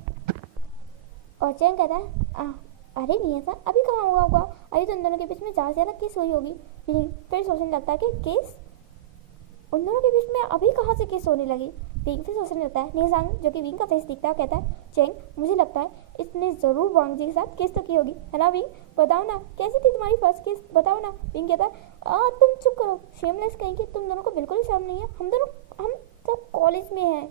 और चेंग कहता है, अरे नहीं सर, अभी कहाँ होगा, अभी तो उन दोनों के बीच में ज़्यादा से ज़्यादा किस हुई होगी। फिर सोचने लगता है कि केस उन दोनों के बीच में अभी कहाँ से किस होने लगी। विंग फिर सोचने लगता है। निया सांग जो कि विंग का फेस दिखता है कहता है, चेंग मुझे लगता है इसने ज़रूर वांग जी के साथ किस तो की होगी, है ना विंग? बताओ ना कैसी थी तुम्हारी फर्स्ट किस, बताओ ना। विंग कहता है, तुम चुप करो, शेमलेस कहेंगे, तुम दोनों को बिल्कुल ही शर्म नहीं है, हम सब कॉलेज में हैं।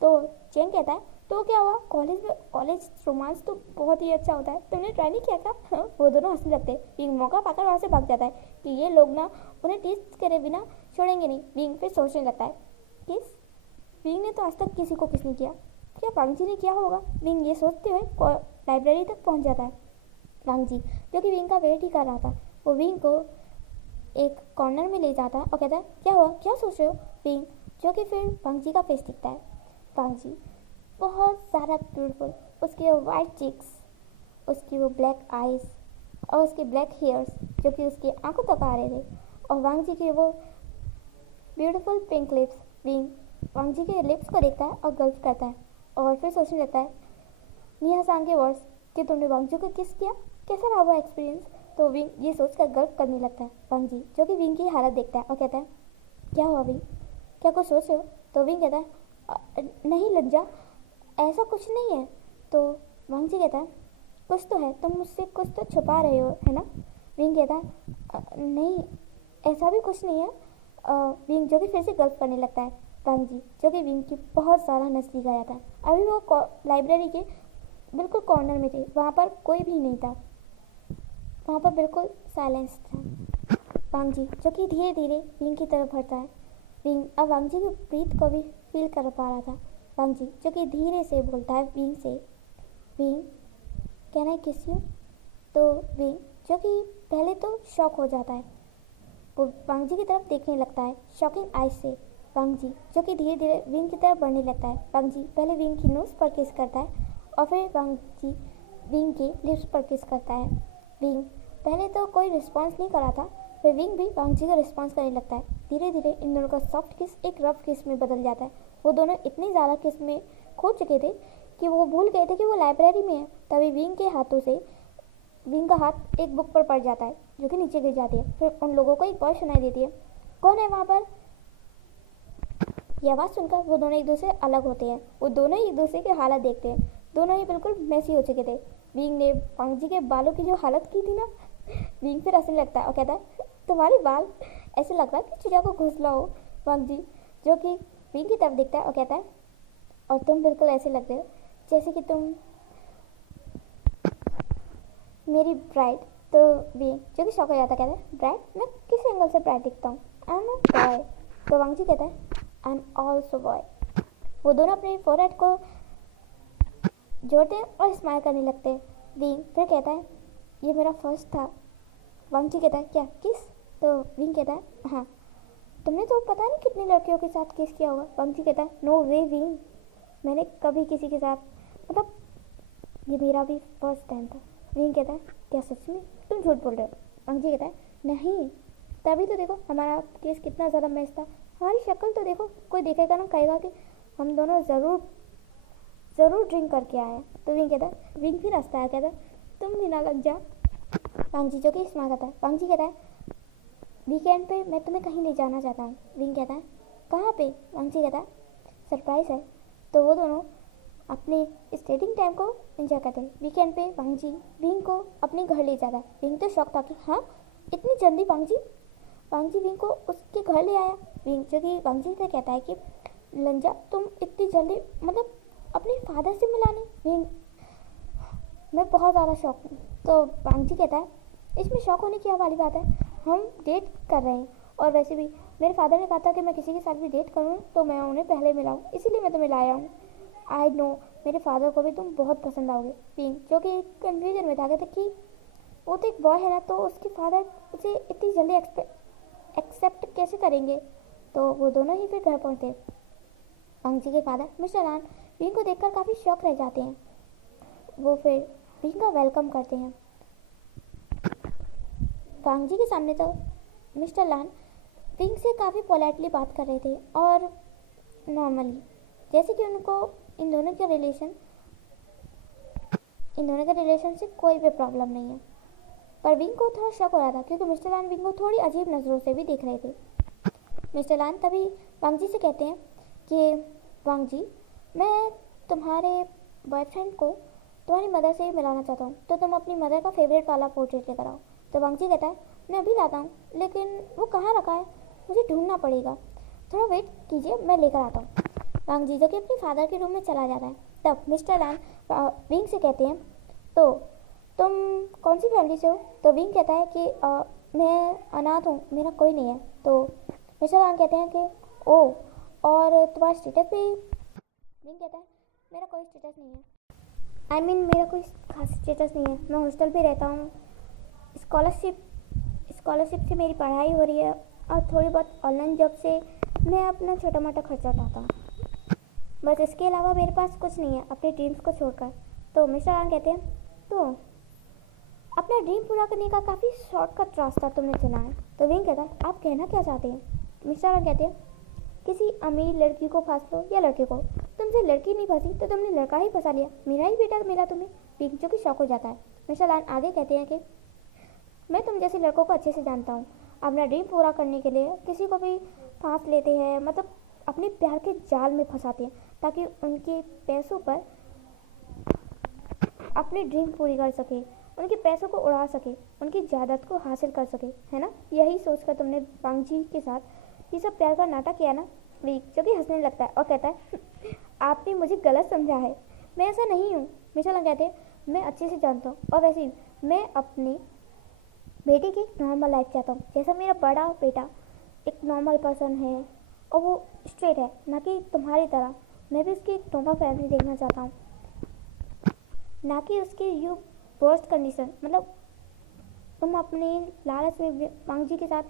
तो चेंग कहता है, तो क्या हुआ? कॉलेज रोमांस तो बहुत ही अच्छा होता है, तुमने ट्राई नहीं किया क्या? वो दोनों हंसने लगते हैं। विंग मौका पाकर वहाँ से भाग जाता है कि ये लोग ना उन्हें टेस्ट करे बिना छोड़ेंगे नहीं। विंग फिर सोचने लगता है, किस? विंग ने तो आज तक किसी को किस नहीं किया, क्या वांग जी ने किया होगा? विंग ये सोचते हुए लाइब्रेरी तक पहुँच जाता है। वांग जी जो कि विंग का वेट ही कर रहा था, वो विंग को एक कॉर्नर में ले जाता है और कहता है, क्या हुआ, क्या सोच रहे हो? विंग जो कि फिर वांग जी का फेस दिखता है। वांग जी बहुत ज़्यादा ब्यूटीफुल, उसके वो वाइट चिक्स, उसकी वो ब्लैक आइज़ और उसके ब्लैक हेयर्स जो कि उसकी आंखों तक आ रहे थे, और वांग जी के वो ब्यूटीफुल पिंक लिप्स। विंग वांग जी के लिप्स को देखता है और गल्फ करता है और फिर सोचने लगता है निया सांग के वर्ड्स कि तुमने वांग जी को किस किया, कैसा रहा वो एक्सपीरियंस? तो विंग ये सोचकर गल्फ करने लगता है। वांग जी जो कि विंग की हालत देखता है और कहता है, क्या हुआ विंग, क्या कुछ सोच रहे हो? तो विंग कहता है, नहीं लज्जा, ऐसा कुछ नहीं है। तो वांग जी कहता है, कुछ तो है, तुम मुझसे कुछ तो छुपा रहे हो, है ना? विंग कहता है, नहीं ऐसा भी कुछ नहीं है, विंग जो कि फिर से गल्फ करने लगता है। वांग जी जो कि विंग की बहुत सारा नस्ली गाया था। अभी वो लाइब्रेरी के बिल्कुल कॉर्नर में थे, वहाँ पर कोई भी नहीं था, वहाँ पर बिल्कुल साइलेंस था। वांग जी जो कि धीरे धीरे विंग की तरफ बढ़ता है। विंग अब वांग जी की ब्रीथ को भी फील कर पा रहा था। वांग जी जो कि धीरे से बोलता है विंग से, विंग कैन आई किस यू। तो विंग जो कि पहले तो शॉक हो जाता है, वो वांग जी की तरफ देखने लगता है शॉकिंग आइज से। वांग जी जो कि धीरे धीरे विंग की तरफ बढ़ने लगता है। वांग जी पहले विंग की नोज पर किस करता है और फिर वांग जी विंग के लिप्स पर किस करता है। विंग पहले तो कोई रिस्पॉन्स नहीं करा था, फिर विंग भी वांग जी का रिस्पॉन्स करने लगता है। धीरे धीरे इन दोनों का सॉफ्ट किस एक रफ किस में बदल जाता है। वो दोनों इतनी ज़्यादा किस में खो चुके थे कि वो भूल गए थे कि वो लाइब्रेरी में है। तभी विंग के हाथों से विंग का हाथ एक बुक पर पड़ जाता है जो कि नीचे गिर जाती है। फिर उन लोगों को एक वॉइस सुनाई देती है, कौन है वहाँ पर। यह आवाज़ सुनकर वो दोनों एक दूसरे अलग होते हैं। वो दोनों ही एक दूसरे की हालत देखते हैं। दोनों ही बिल्कुल मैसी हो चुके थे। विंग ने वांग जी के बालों की जो हालत की थी ना, विंग फिर हंसने लगता है और कहता है तुम्हारे बाल ऐसे लग रहा है कि चिड़िया को घोंसला हो। वांग जी जो कि विंग की तरफ देखता है और कहता है और तुम बिल्कुल ऐसे लग रहे हो जैसे कि तुम मेरी ब्राइड। तो विंग जो कि शौक हो जाता कहता है ब्राइड, मैं किस एंगल से ब्राइड दिखता हूँ, आई एम अ बॉय। तो वांग जी कहता है आई एम ऑल्सो बॉय। वो दोनों अपने फोरहेड को जोड़ते हैं और स्माइल करने लगते हैं। विंग फिर कहता है ये मेरा फर्स्ट था। वांग जी कहता है क्या किस। तो विंग कहता है हाँ, तुमने तो पता नहीं कितनी लड़कियों के साथ किस किया होगा। वांग जी कहता है नो वे विंग, मैंने कभी किसी के साथ, मतलब ये मेरा भी फर्स्ट टाइम था। विंग कहता है क्या सच में, तुम झूठ बोल रहे हो। वांग जी कहता है नहीं, तभी तो देखो हमारा केस कितना ज़्यादा मैच था, हमारी शक्ल तो देखो, कोई देखेगा ना कहेगा कि हम दोनों ज़रूर ड्रिंक करके आए हैं। तो विंग कहता है, विंग फिर हंसता है कहता है तुम भी ना लग जा। वांग जी जो कि स्मार्ट करता है। वांग जी कहता है वीकेंड पे मैं तुम्हें कहीं ले जाना चाहता हूँ। विंग कहता है कहाँ पे। वांग जी कहता है सरप्राइज़ है। तो वो दोनों अपने स्टेटिंग टाइम को एंजॉय करते हैं। वीकेंड पे वांग जी विंग को अपने घर ले जाता है। विंग तो शौक था कि हाँ इतनी जल्दी वांग जी विंग को उसके घर ले आया। विंग जो कि वांग जी से कहता है कि लंजा तुम इतनी जल्दी मतलब अपने फादर से मिलाने। विंग मैं बहुत ज़्यादा शौक हूँ। तो वांग जी कहता है इसमें शौक होने की क्या वाली बात है, हम डेट कर रहे हैं और वैसे भी मेरे फादर ने कहा था कि मैं किसी के साथ भी डेट करूँ तो मैं उन्हें पहले मिलाऊँ, इसीलिए मैं तुम्हें लाया हूँ। आई नो मेरे फादर को भी तुम बहुत पसंद आओगे। विंग जो कि कन्फ्यूजन में था कि वो तो एक बॉय है ना, तो उसके फादर उसे इतनी जल्दी एक्सेप्ट कैसे करेंगे। तो वो दोनों ही फिर घर पहुँचते। वांग जी के फादर मिस्टर लान विंग को देखकर काफ़ी शॉक रह जाते हैं। वो फिर विंग का वेलकम करते हैं। वांग जी के सामने तो मिस्टर लान विंग से काफ़ी पोलाइटली बात कर रहे थे और नॉर्मली जैसे कि उनको इन दोनों का रिलेशन से कोई भी प्रॉब्लम नहीं है। पर विंग को थोड़ा शक हो रहा था क्योंकि मिस्टर लान विंग को थोड़ी अजीब नज़रों से भी देख रहे थे। मिस्टर लान तभी वांग जी से कहते हैं कि वांग जी मैं तुम्हारे बॉयफ्रेंड को तुम्हारी मदर से ही मिलाना चाहता हूँ, तो तुम अपनी मदर का फेवरेट वाला पोर्ट्रेट लेकर आओ। तो वांग जी कहता है मैं अभी लाता हूँ, लेकिन वो कहाँ रखा है, मुझे ढूंढना पड़ेगा, थोड़ा वेट कीजिए मैं लेकर आता हूँ। वांग जी जो कि अपने फादर के रूम में चला जाता है। तब मिस्टर लान विंग से कहते हैं तो तुम कौन सी फैमिली से हो। तो विंग कहता है कि मैं अनाथ हूँ, मेरा कोई नहीं है। तो मिस्टर लान कहते हैं कि ओ और तुम्हारा स्टेटस भी। विंग कहता है मेरा कोई स्टेटस नहीं है, मेरा कोई खास स्टेटस नहीं है, मैं हॉस्टल पे रहता हूँ, स्कॉलरशिप से मेरी पढ़ाई हो रही है और थोड़ी बहुत ऑनलाइन जॉब से मैं अपना छोटा मोटा खर्चा उठाता हूँ, बस इसके अलावा मेरे पास कुछ नहीं है अपने ड्रीम्स को छोड़कर। तो मिस्टर लान कहते हैं तो अपना ड्रीम पूरा करने का काफ़ी शॉर्टकट रास्ता तुमने चुना है। तो विंग कहता है आप कहना क्या चाहते हैं। मिस्टर लान कहते हैं किसी अमीर लड़की को फंस लो या लड़के को, तुमसे लड़की नहीं फंसी तो तुमने लड़का ही फंसा लिया, मेरा ही बेटा मिला तुम्हें। विंग जो कि शौक हो जाता है। मिस्टर लान आगे कहते हैं कि मैं तुम जैसे लड़कों को अच्छे से जानता हूँ, अपना ड्रीम पूरा करने के लिए किसी को भी फांस लेते हैं, मतलब अपने प्यार के जाल में फंसाते हैं ताकि उनके पैसों पर अपनी ड्रीम पूरी कर सके, उनके पैसों को उड़ा सके, उनकी जायदाद को हासिल कर सके, है ना। यही सोचकर तुमने वांग जी के साथ ये सब प्यार का नाटक किया ना। विंग जो कि हंसने लगता है और कहता है आपने मुझे गलत समझा है, मैं ऐसा नहीं हूँ। मिशेल कहते हैं मैं अच्छे से जानता हूँ, और वैसे ही मैं अपनी बेटे की नॉर्मल लाइफ चाहता हूँ, जैसा मेरा बड़ा बेटा एक नॉर्मल पर्सन है और वो स्ट्रेट है, ना कि तुम्हारी तरह। मैं भी उसकी एक नॉर्मल फैमिली देखना चाहता हूँ, ना कि उसकी यू वर्स्ट कंडीशन। मतलब तुम अपने लालच में वांग जी के साथ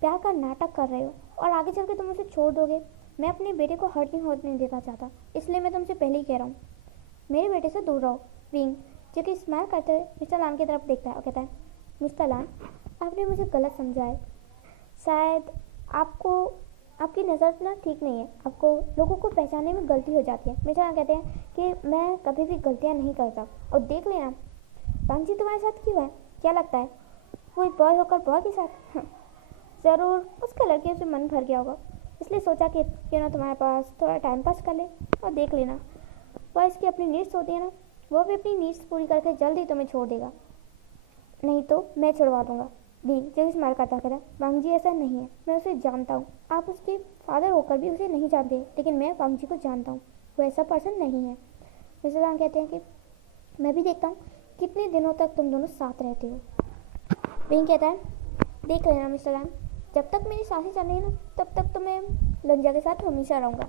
प्यार का नाटक कर रहे हो और आगे चल के तुम उसे छोड़ दोगे। मैं अपने बेटे को हर्ट नहीं देना चाहता, इसलिए मैं तुमसे पहले ही कह रहा हूँ मेरे बेटे से दूर रहो। विंग जो कि स्माइल करते हुए मिस्टर लान की तरफ देखता है और कहता है मिस्टर लान आपने मुझे गलत समझा है, शायद आपको आपकी नज़र ना ठीक नहीं है, आपको लोगों को पहचानने में गलती हो जाती है। मिस्टर लान कहते हैं कि मैं कभी भी गलतियाँ नहीं करता, और देख लेना वांग जी तुम्हारे साथ क्यों है, क्या लगता है वो एक बॉय होकर बॉय के साथ ज़रूर उसका लड़कियों से मन भर गया होगा, इसलिए सोचा कि क्यों ना तुम्हारे पास थोड़ा टाइम पास कर ले। और देख लेना वह इसकी अपनी नीड्स होती है ना, वो भी अपनी नीड्स पूरी करके जल्दी तुम्हें छोड़ देगा, नहीं तो मैं छुड़वा दूंगा। भी जो स्माइल करता करा वांग जी ऐसा नहीं है, मैं उसे जानता हूँ। आप उसके फादर होकर भी उसे नहीं जानते, लेकिन मैं वांग जी को जानता हूँ, वो ऐसा पर्सन नहीं है। मिस्टर लान कहते हैं कि मैं भी देखता हूँ कितने दिनों तक तुम दोनों साथ रहते हो। विंग कहता है देख लेना मिस्टर लान, जब तक मेरी सांसें चल रही है ना तब तक तो मैं लंजा के साथ हमेशा रहूँगा।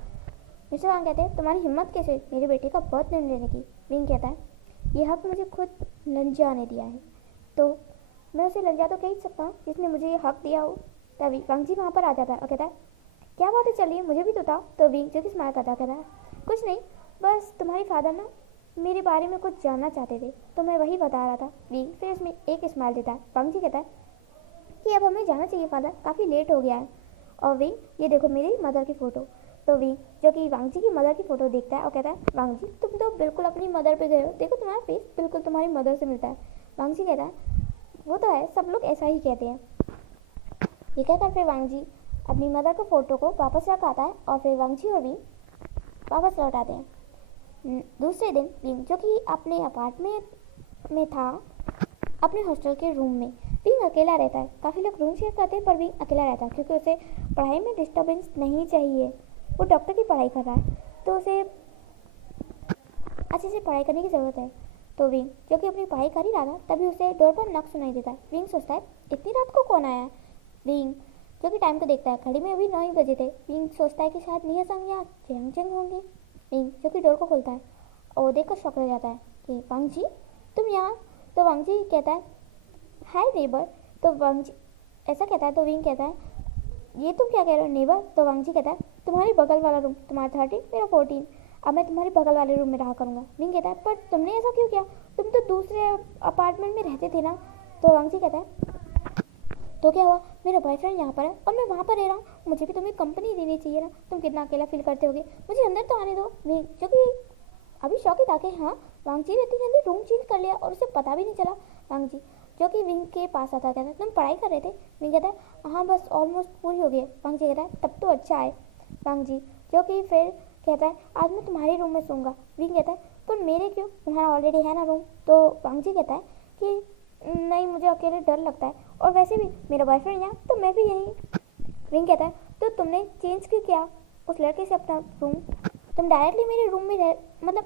मिस्टर लान कहते हैं तुम्हारी हिम्मत कैसे मेरे बेटे का बर्थ नेम लेने की। विंग कहता है ये हक मुझे खुद लंजा ने दिया है, तो मैं उसे लंजा तो कह ही सकता हूँ जिसने मुझे ये हक दिया हो। तभी वांग जी वहाँ पर आ जाता है और कहता है क्या बात है, चलिए मुझे भी तो बताओ। तो विंग जो कि स्माइल करता कहता है कुछ नहीं, बस तुम्हारी फादर ना मेरे बारे में कुछ जानना चाहते थे तो मैं वही बता रहा था। विंग फिर इसमें एक स्माइल देता है। वांग जी कहता है कि अब हमें जाना चाहिए फादर, काफ़ी लेट हो गया है। और विंग ये देखो मेरी मदर की फ़ोटो। तो विंग जो कि वांग जी की मदर की फ़ोटो देखता है और कहता है वांग जी तुम तो बिल्कुल अपनी मदर पे गए हो, देखो तुम्हारा फेस बिल्कुल तुम्हारी मदर से मिलता है। वांग जी कहता है वो तो है, सब लोग ऐसा ही कहते हैं। ये कहकर फिर वांग जी अपनी मदर के फ़ोटो को वापस रखाता है और फिर वांग जी और विंग वापस लौट आते हैं। दूसरे दिन विंग जो कि अपने अपार्टमेंट में था, अपने हॉस्टल के रूम में विंग अकेला रहता है। काफ़ी लोग रूम शेयर करते हैं पर विंग अकेला रहता है क्योंकि उसे पढ़ाई में डिस्टर्बेंस नहीं चाहिए। वो डॉक्टर की पढ़ाई कर रहा है तो उसे अच्छे से पढ़ाई करने की ज़रूरत है। तो विंग जो कि अपनी पढ़ाई कर ही रहा था तभी उसे डोर पर नॉक सुनाई देता है। विंग सोचता है इतनी रात को कौन आया है। विंग जो कि टाइम को देखता है, घड़ी में अभी 9 ही बजे थे। विंग सोचता है कि शायद मिया संग या चेंग चेंग होंगे। विंग जो कि डोर को खोलता है और देखकर शॉक रह जाता है कि वांग जी तुम यहाँ। तो वांग जी कहता है हाय नेबर। तो वांग जी ऐसा कहता है तो विंग कहता है ये तुम क्या कह रहे हो नेबर। तो वांग जी कहता है तुम्हारे बगल वाला रूम, तुम्हारा 13 मेरा 14, अब मैं तुम्हारे बगल वाले रूम में रहा करूँगा। विंग कहता है पर तुमने ऐसा क्यों किया, तुम तो दूसरे अपार्टमेंट में रहते थे ना। तो वांग जी कहता है तो क्या हुआ, मेरा बॉयफ्रेंड यहाँ पर है और मैं वहाँ पर रह रहा हूँ, मुझे भी तुम्हें कंपनी देनी चाहिए ना, तुम कितना अकेला फील करते होगे, मुझे अंदर तो आने दो। विंग जो कि अभी शौक ही था कि हाँ वांग जी ने इतनी जल्दी रूम चेंज कर लिया और उसे पता भी नहीं चला। वांग जी जो कि विंग के पास आता कहता है तुम पढ़ाई कर रहे थे। विंग कहता है हाँ बस ऑलमोस्ट पूरी हो गई है। वांग जी कहता है तब तो अच्छा है। वांग जी जो कि फिर कहता है आज मैं तुम्हारे रूम में सोऊंगा। विंग कहता है पर मेरे क्यों, तुम्हारा ऑलरेडी है ना रूम। तो वांग जी कहता है कि नहीं मुझे अकेले डर लगता है और वैसे भी मेरा बॉयफ्रेंड यहाँ तो मैं भी यहीं। विंग कहता है तो तुमने चेंज क्यों किया उस लड़के से अपना रूम, तुम डायरेक्टली मेरे रूम में रह मतलब।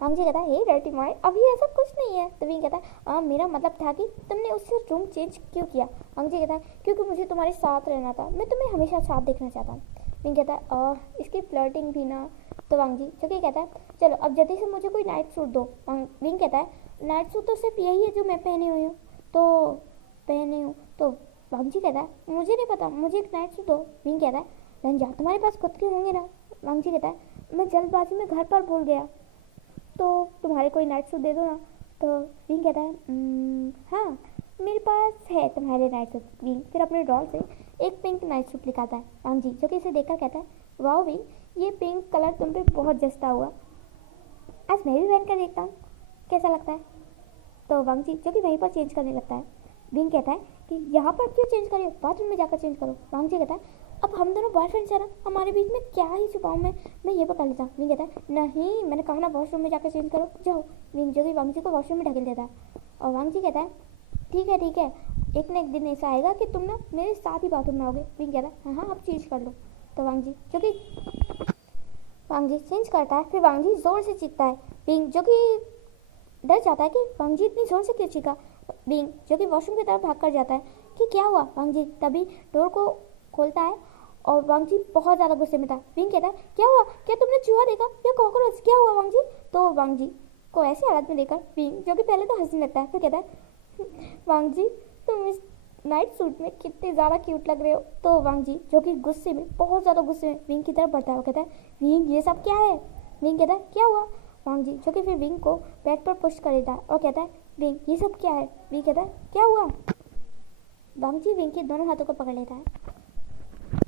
वांग जी कहता है हे डर्टी बॉय अभी ऐसा कुछ नहीं है। तो विंग कहता है मेरा मतलब था कि तुमने उससे रूम चेंज क्यों किया। वांग जी कहता है क्योंकि मुझे तुम्हारे साथ रहना था, मैं तुम्हें हमेशा साथ देखना चाहता हूँ। विंग कहता है इसकी फ्लर्टिंग भी ना। तो वांग जी जो कि कहता है चलो अब जल्दी से मुझे कोई नाइट सूट दो। विंग कहता है नाइट सूट तो सिर्फ यही है जो मैं पहनी हुई हूँ। तो वांग जी कहता है मुझे नहीं पता, मुझे एक नाइट सूट दो। विंग कहता है रंजा तुम्हारे पास खुद के होंगे ना। वांग जी कहता है मैं जल्दबाजी में घर पर भूल गया, तो तुम्हारे कोई नाइट सूट दे दो ना। तो विंग कहता है हाँ मेरे पास है तुम्हारे नाइट सूट। विंग फिर अपने ड्रॉर से एक पिंक नाइट सूट निकालता है। वांग जी जो कि इसे देखकर कहता है वाओ विंग ये पिंक कलर तुम पे बहुत जचता हुआ, आज मैं भी पहन कर देखता हूँ कैसा लगता है। तो वांग जी जो कि वहीं पर चेंज करने लगता है। विंग कहता है कि यहाँ पर क्यों चेंज करो, बाथरूम में जाकर चेंज करो। वांग जी कहता है अब हम दोनों बॉयफ्रेंड्स हैं ना, हमारे बीच में क्या ही छुपाऊँ मैं ये पकड़ लेता हूँ। विंग कहता है नहीं मैंने कहा ना वॉशरूम में जाकर चेंज करो, जाओ। विंग जो कि वांग जी को वॉशरूम में ढकेल देता है और वांग जी कहता है ठीक है एक ना एक दिन ऐसा आएगा कि तुम ना मेरे साथ ही बाथरूम में आओगे। विंग कहता है हाँ हाँ आप चेंज कर लो। तो वांग जी जो कि वांग जी चेंज करता है, फिर वांग जी जोर से चीखता है। विंग जो कि डर जाता है कि वांग जी इतनी जोर से क्यों चीखा। विंग जो कि वॉशरूम की तरफ भाग कर जाता है कि क्या हुआ। वांग जी तभी डोर को खोलता है और वांग जी बहुत ज़्यादा गुस्से में था। विंग कहता है क्या हुआ, क्या तुमने चूहा देखा या कॉकरोच, क्या हुआ वांग जी। तो वांग जी को ऐसी हालत में देखकर विंग जो कि पहले तो हंसने लगता है, फिर कहता है वांग जी तुम इस नाइट सूट में कितने ज़्यादा क्यूट लग रहे हो। तो वांग जी जो कि गुस्से में, बहुत ज़्यादा गुस्से में विंग की तरफ बढ़ता है। वो कहता है विंग ये सब क्या है। विंग कहता है क्या हुआ। वांग जी जो कि फिर विंग को बेड पर पुश कर देता है और कहता है विंग ये सब क्या है। विंग कहता है क्या हुआ। वांग जी विंग के दोनों हाथों को पकड़ लेता है।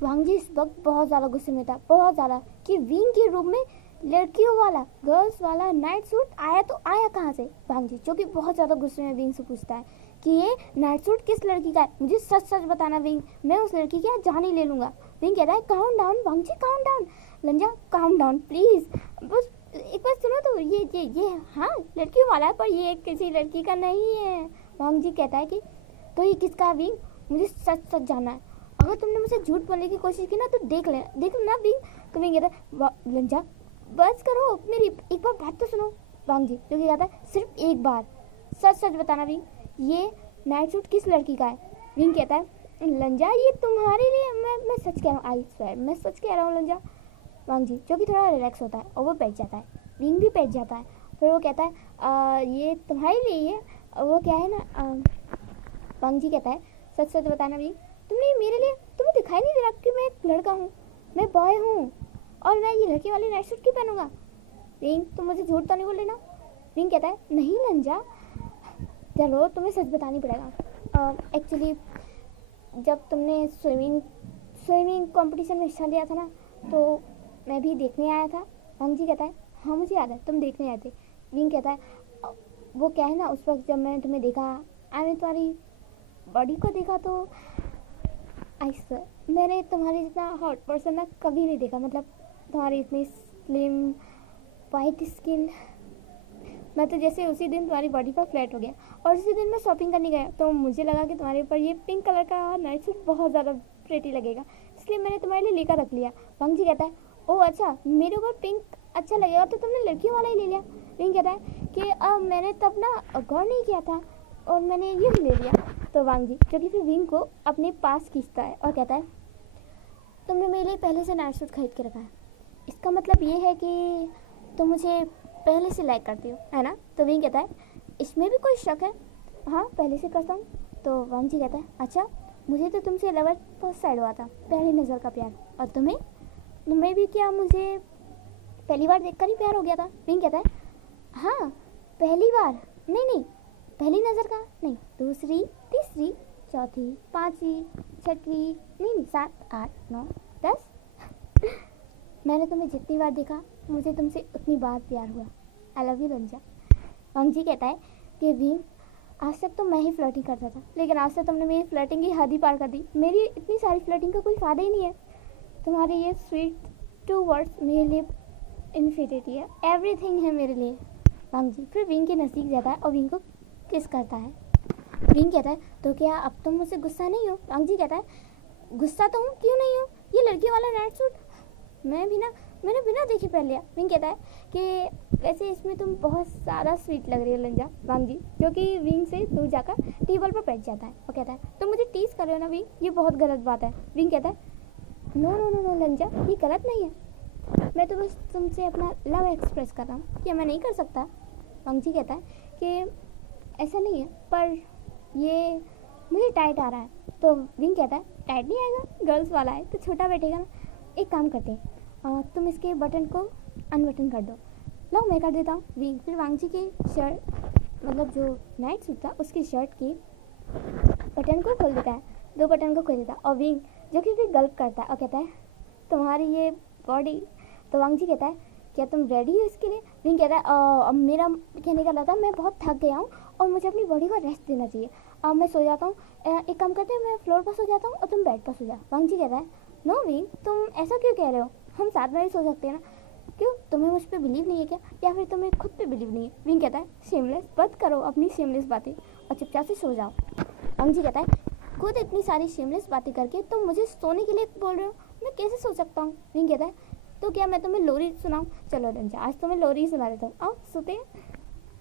वांग जी इस वक्त बहुत ज़्यादा गुस्से में था, बहुत ज़्यादा, कि विंग के रूम में लड़कियों वाला, गर्ल्स वाला नाइट सूट आया तो आया कहाँ से। वांग जी जो कि बहुत ज़्यादा गुस्से में विंग से पूछता है कि ये नाइट सूट किस लड़की का है, मुझे सच सच बताना विंग, मैं उस लड़की की जान ही ले लूँगा। विंग कहता है count down Wang ji, count down. लंजा काउंट डाउन प्लीज़, बस एक बार सुनो तो ये हाँ लड़कियों वाला है पर ये किसी लड़की का नहीं है। वांग जी कहता है कि तो ये किसका है विंग, मुझे सच सच जानना है, अगर तुमने मुझे झूठ बोलने की कोशिश की ना तो देख लेना विंग। तो विंग कहता है लंजा बस करो, मेरी एक बार बात तो सुनो। वांग जी जो कि कहता है सिर्फ एक बार सच सच बताना विंग, ये नाइट सूट किस लड़की का है। विंग कहता है लंजा ये तुम्हारे लिए, मैं सच कह रहा हूँ, आई स्वेयर मैं सच कह रहा हूँ लंजा। वांग जी जो कि थोड़ा रिलैक्स होता है और वो बैठ जाता है, विंग भी बैठ जाता है। फिर वो कहता है ये तुम्हारे लिए है, वो क्या है ना। वांग जी कहता है सच सच बताना विंग, तुमने मेरे लिए, तुम्हें दिखाई नहीं दे रहा कि मैं एक लड़का हूँ, मैं बॉय हूँ और मैं ये लड़की वाली नाइट सूट क्यों पहनूंगा। विंग तुम मुझे झूठ तो नहीं बोल लेना। विंग कहता है नहीं लंजा, चलो तुम्हें सच बतानी पड़ेगा। एक्चुअली जब तुमने स्विमिंग कंपटीशन में हिस्सा लिया था ना तो मैं भी देखने आया था। वांग जी कहता है हाँ मुझे याद है तुम देखने आए थे। विंग कहता है वो क्या है ना, उस वक्त जब मैंने तुम्हें देखा, मैंने तुम्हारी बॉडी को देखा तो मैंने तुम्हारे जितना हॉट पर्सन ना कभी नहीं देखा, मतलब तुम्हारी इतनी स्लिम वाइट स्किन, मैं तो जैसे उसी दिन तुम्हारी बॉडी पर फ्लैट हो गया। और उसी दिन मैं शॉपिंग करने गया तो मुझे लगा कि तुम्हारे ऊपर ये पिंक कलर का नाइट सूट बहुत ज़्यादा प्रेटी लगेगा, इसलिए मैंने तुम्हारे लिए लेकर रख लिया। वांग जी कहता है ओह अच्छा, मेरे ऊपर पिंक अच्छा लगेगा तो तुमने लड़कियों वाला ही ले लिया। विंग कहता है कि मैंने तब ना गौर नहीं किया था और मैंने ये भी ले लिया। तो वांग जी जो कि फिर विंग को अपने पास खींचता है और कहता है तुमने मेरे लिए पहले से नाइट सूट खरीद के रखा है, इसका मतलब ये है कि तुम मुझे पहले से लाइक करती हो, है ना। तो विंग कहता है इसमें भी कोई शक है, हाँ पहले से करता हूँ। तो वांग जी कहता है अच्छा, मुझे तो तुमसे लव फर्स्ट साइड हुआ था, पहली नज़र का प्यार, और तुम्हें भी क्या मुझे पहली बार देखकर ही प्यार हो गया था। विंग कहता है हाँ पहली बार नहीं, पहली नज़र का नहीं, दूसरी, तीसरी, चौथी, पाँचवीं, छठवीं, नहीं 7, 8, 9, 10 मैंने तुम्हें जितनी बार देखा मुझे तुमसे उतनी बार प्यार हुआ। आई लव यू रंजा। वांग जी कहता है कि विंग आज तक तो मैं ही फ्लर्टिंग करता था, लेकिन आज तक तुमने मेरी फ्लर्टिंग की हद ही पार कर दी, मेरी इतनी सारी फ्लर्टिंग का कोई फ़ायदा ही नहीं है, तुम्हारे ये स्वीट 2 वर्ड्स मेरे लिए इन्फिनिटी है, एवरीथिंग है मेरे लिए। वांग जी फिर विंग के नज़दीक जाता है और विंग को किस करता है। विंग कहता है तो क्या अब तुम मुझसे गुस्सा नहीं हो। वांग जी कहता है गुस्सा तो हूँ, क्यों नहीं हूँ, ये लड़की वाला नाइट सूट मैंने बिना देखे पहन लिया। विंग कहता है कि वैसे इसमें तुम बहुत ज़्यादा स्वीट लग रही हो लंजा। वांग जी जो कि विंग से दूर जाकर टेबल पर बैठ जाता है और कहता है तुम मुझे टीज कर रहे हो ना विंग, ये बहुत गलत बात है। विंग कहता है नो लंजा, ये गलत नहीं है, मैं तो बस तुमसे अपना लव एक्सप्रेस कर रहा हूँ, क्या मैं नहीं कर सकता। वांग जी कहता है कि ऐसा नहीं है पर ये मुझे टाइट आ रहा है। तो विंग कहता है टाइट नहीं आएगा, गर्ल्स वाला है तो छोटा बैठेगा ना, एक काम करते हैं तुम इसके बटन को अनबटन कर दो। लो मैं कर देता हूँ। विंग फिर वांग जी के शर्ट, मतलब जो नाइट सूट था उसकी शर्ट की बटन को खोल देता है, 2 बटन को खोल देता है और विंग जो कि फिर गल्प करता है और कहता है तुम्हारी ये बॉडी। तो वांग जी कहता है क्या तुम रेडी हो इसके लिए। विंग कहता है अब मेरा कहने का लगा, मैं बहुत थक गया हूँ और मुझे अपनी बॉडी को रेस्ट देना चाहिए, अब मैं सो जाता हूँ, एक काम करते हैं मैं फ्लोर पर सो जाता हूँ और तुम बेड पर सो जाओ। वांग जी कहता है नो विंग तुम ऐसा क्यों कह रहे हो, हम साथ में ही सो सकते हैं ना, क्यों तुम्हें मुझ पर बिलीव नहीं है क्या, या फिर तुम्हें खुद पे बिलीव नहीं है। विंग कहता है शेमलेस, बंद करो अपनी शेमलेस बातें और चुपचाप से सो जाओ। वांग जी कहता है खुद इतनी सारी शेमलेस बातें करके तुम मुझे सोने के लिए बोल रहे हो, मैं कैसे सो सकता हूँ। विंग कहता है तो क्या मैं तुम्हें लोरी सुनाऊँ? चलो रंजा आज तुम्हें लोरी सुना देता हूँ, आओ सोते हैं।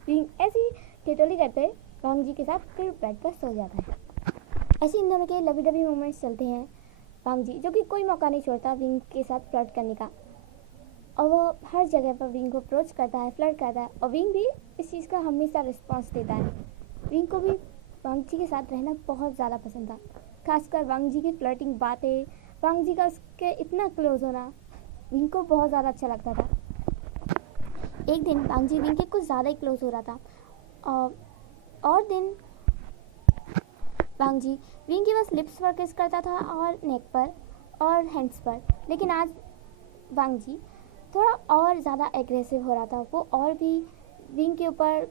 विंग ऐसी ठिठोली करते हैं वांग जी के साथ फिर बेड पर सो जाता है। ऐसे इन दोनों के लवी डबी मोमेंट्स चलते हैं। वांग जी जो कि कोई मौका नहीं छोड़ता विंग के साथ फ्लर्ट करने का, और वो हर जगह पर विंग को अप्रोच करता है, फ्लर्ट करता है, और विंग भी इस चीज़ का हमेशा रिस्पॉन्स देता है। विंग को भी वांग जी के साथ रहना बहुत ज़्यादा पसंद था, खासकर वांग जी की फ्लर्टिंग बातें, वांग जी का उसके इतना क्लोज होना विंग को बहुत ज़्यादा अच्छा लगता था। एक दिन वांग जी विंग के कुछ ज़्यादा ही क्लोज हो रहा था, और दिन वांग जी विंग की बस लिप्स पर किस करता था और नेक पर और हैंड्स पर, लेकिन आज वांग जी थोड़ा और ज़्यादा एग्रेसिव हो रहा था, वो और भी विंग के ऊपर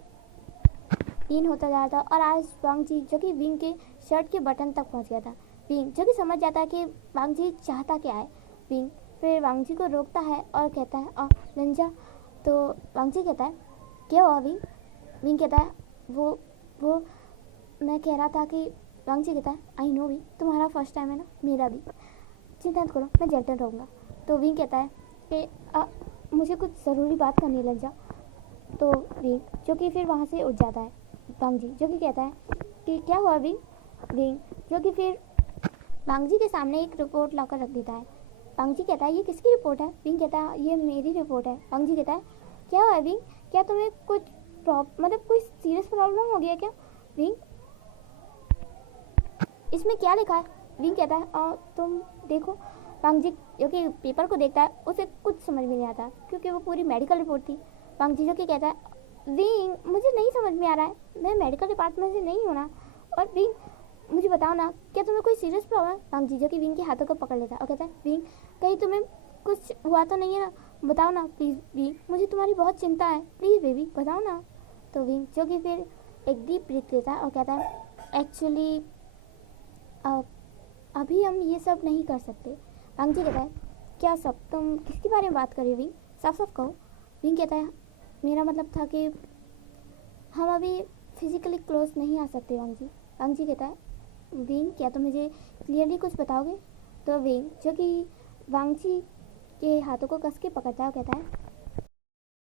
इन होता जा रहा था। और आज वांग जी जो कि विंग के शर्ट के बटन तक पहुंच गया था, विंग जो कि समझ जाता है कि वांग जी चाहता क्या है। विंग फिर वांग जी को रोकता है और कहता है लंजा। तो वांग जी कहता है क्या हुआ विंग? विंग कहता है वो मैं कह रहा था कि वांग जी कहता है आई नो भी तुम्हारा फर्स्ट टाइम है ना, मेरा भी, चिंता मत करो मैं जेंटल रहूँगा। तो विंग कहता है कि मुझे कुछ ज़रूरी बात करनी लग जा। तो विंग जो कि फिर वहाँ से उठ जाता है। वांग जी जो कि कहता है कि क्या हुआ विंग? विंग जो कि फिर वांग जी के सामने एक रिपोर्ट लाकर रख देता है। वांग जी कहता है ये किसकी रिपोर्ट है? विंग कहता है ये मेरी रिपोर्ट है। वांग जी कहता है क्या हुआ विंग? क्या तुम्हें कुछ मतलब कोई सीरियस प्रॉब्लम हो गया क्या? विंग इसमें क्या लिखा है? विंग कहता है और तुम देखो। वांग जी जो कि पेपर को देखता है उसे कुछ समझ में नहीं आता क्योंकि वो पूरी मेडिकल रिपोर्ट थी। वांग जी जो कि कहता है विंग मुझे नहीं समझ में आ रहा है, मैं मेडिकल डिपार्टमेंट से नहीं हूँ ना, और विंग मुझे बताओ ना क्या तुम्हें कोई सीरियस प्रॉब्लम है? वांग जी जो कि विंग के हाथों को पकड़ लेता है और कहता है विंग कहीं तुम्हें कुछ हुआ तो नहीं है ना, बताओ ना प्लीज़ विंग, मुझे तुम्हारी बहुत चिंता है, प्लीज़ बेबी बताओ ना। तो विंग जो कि फिर एक डीप ब्रीथ लेता है और कहता है एक्चुअली अभी हम ये सब नहीं कर सकते। वांग जी कहता है क्या सब? तुम किसके बारे में बात कर रही हो विंग, साफ साफ कहो। विंग कहता है मेरा मतलब था कि हम अभी फिजिकली क्लोज नहीं आ सकते वांग जी। वांग जी कहता है विंग क्या तुम मुझे क्लियरली कुछ बताओगे? तो विंग जो कि वांग जी के हाथों को कस के पकड़ता है और कहता है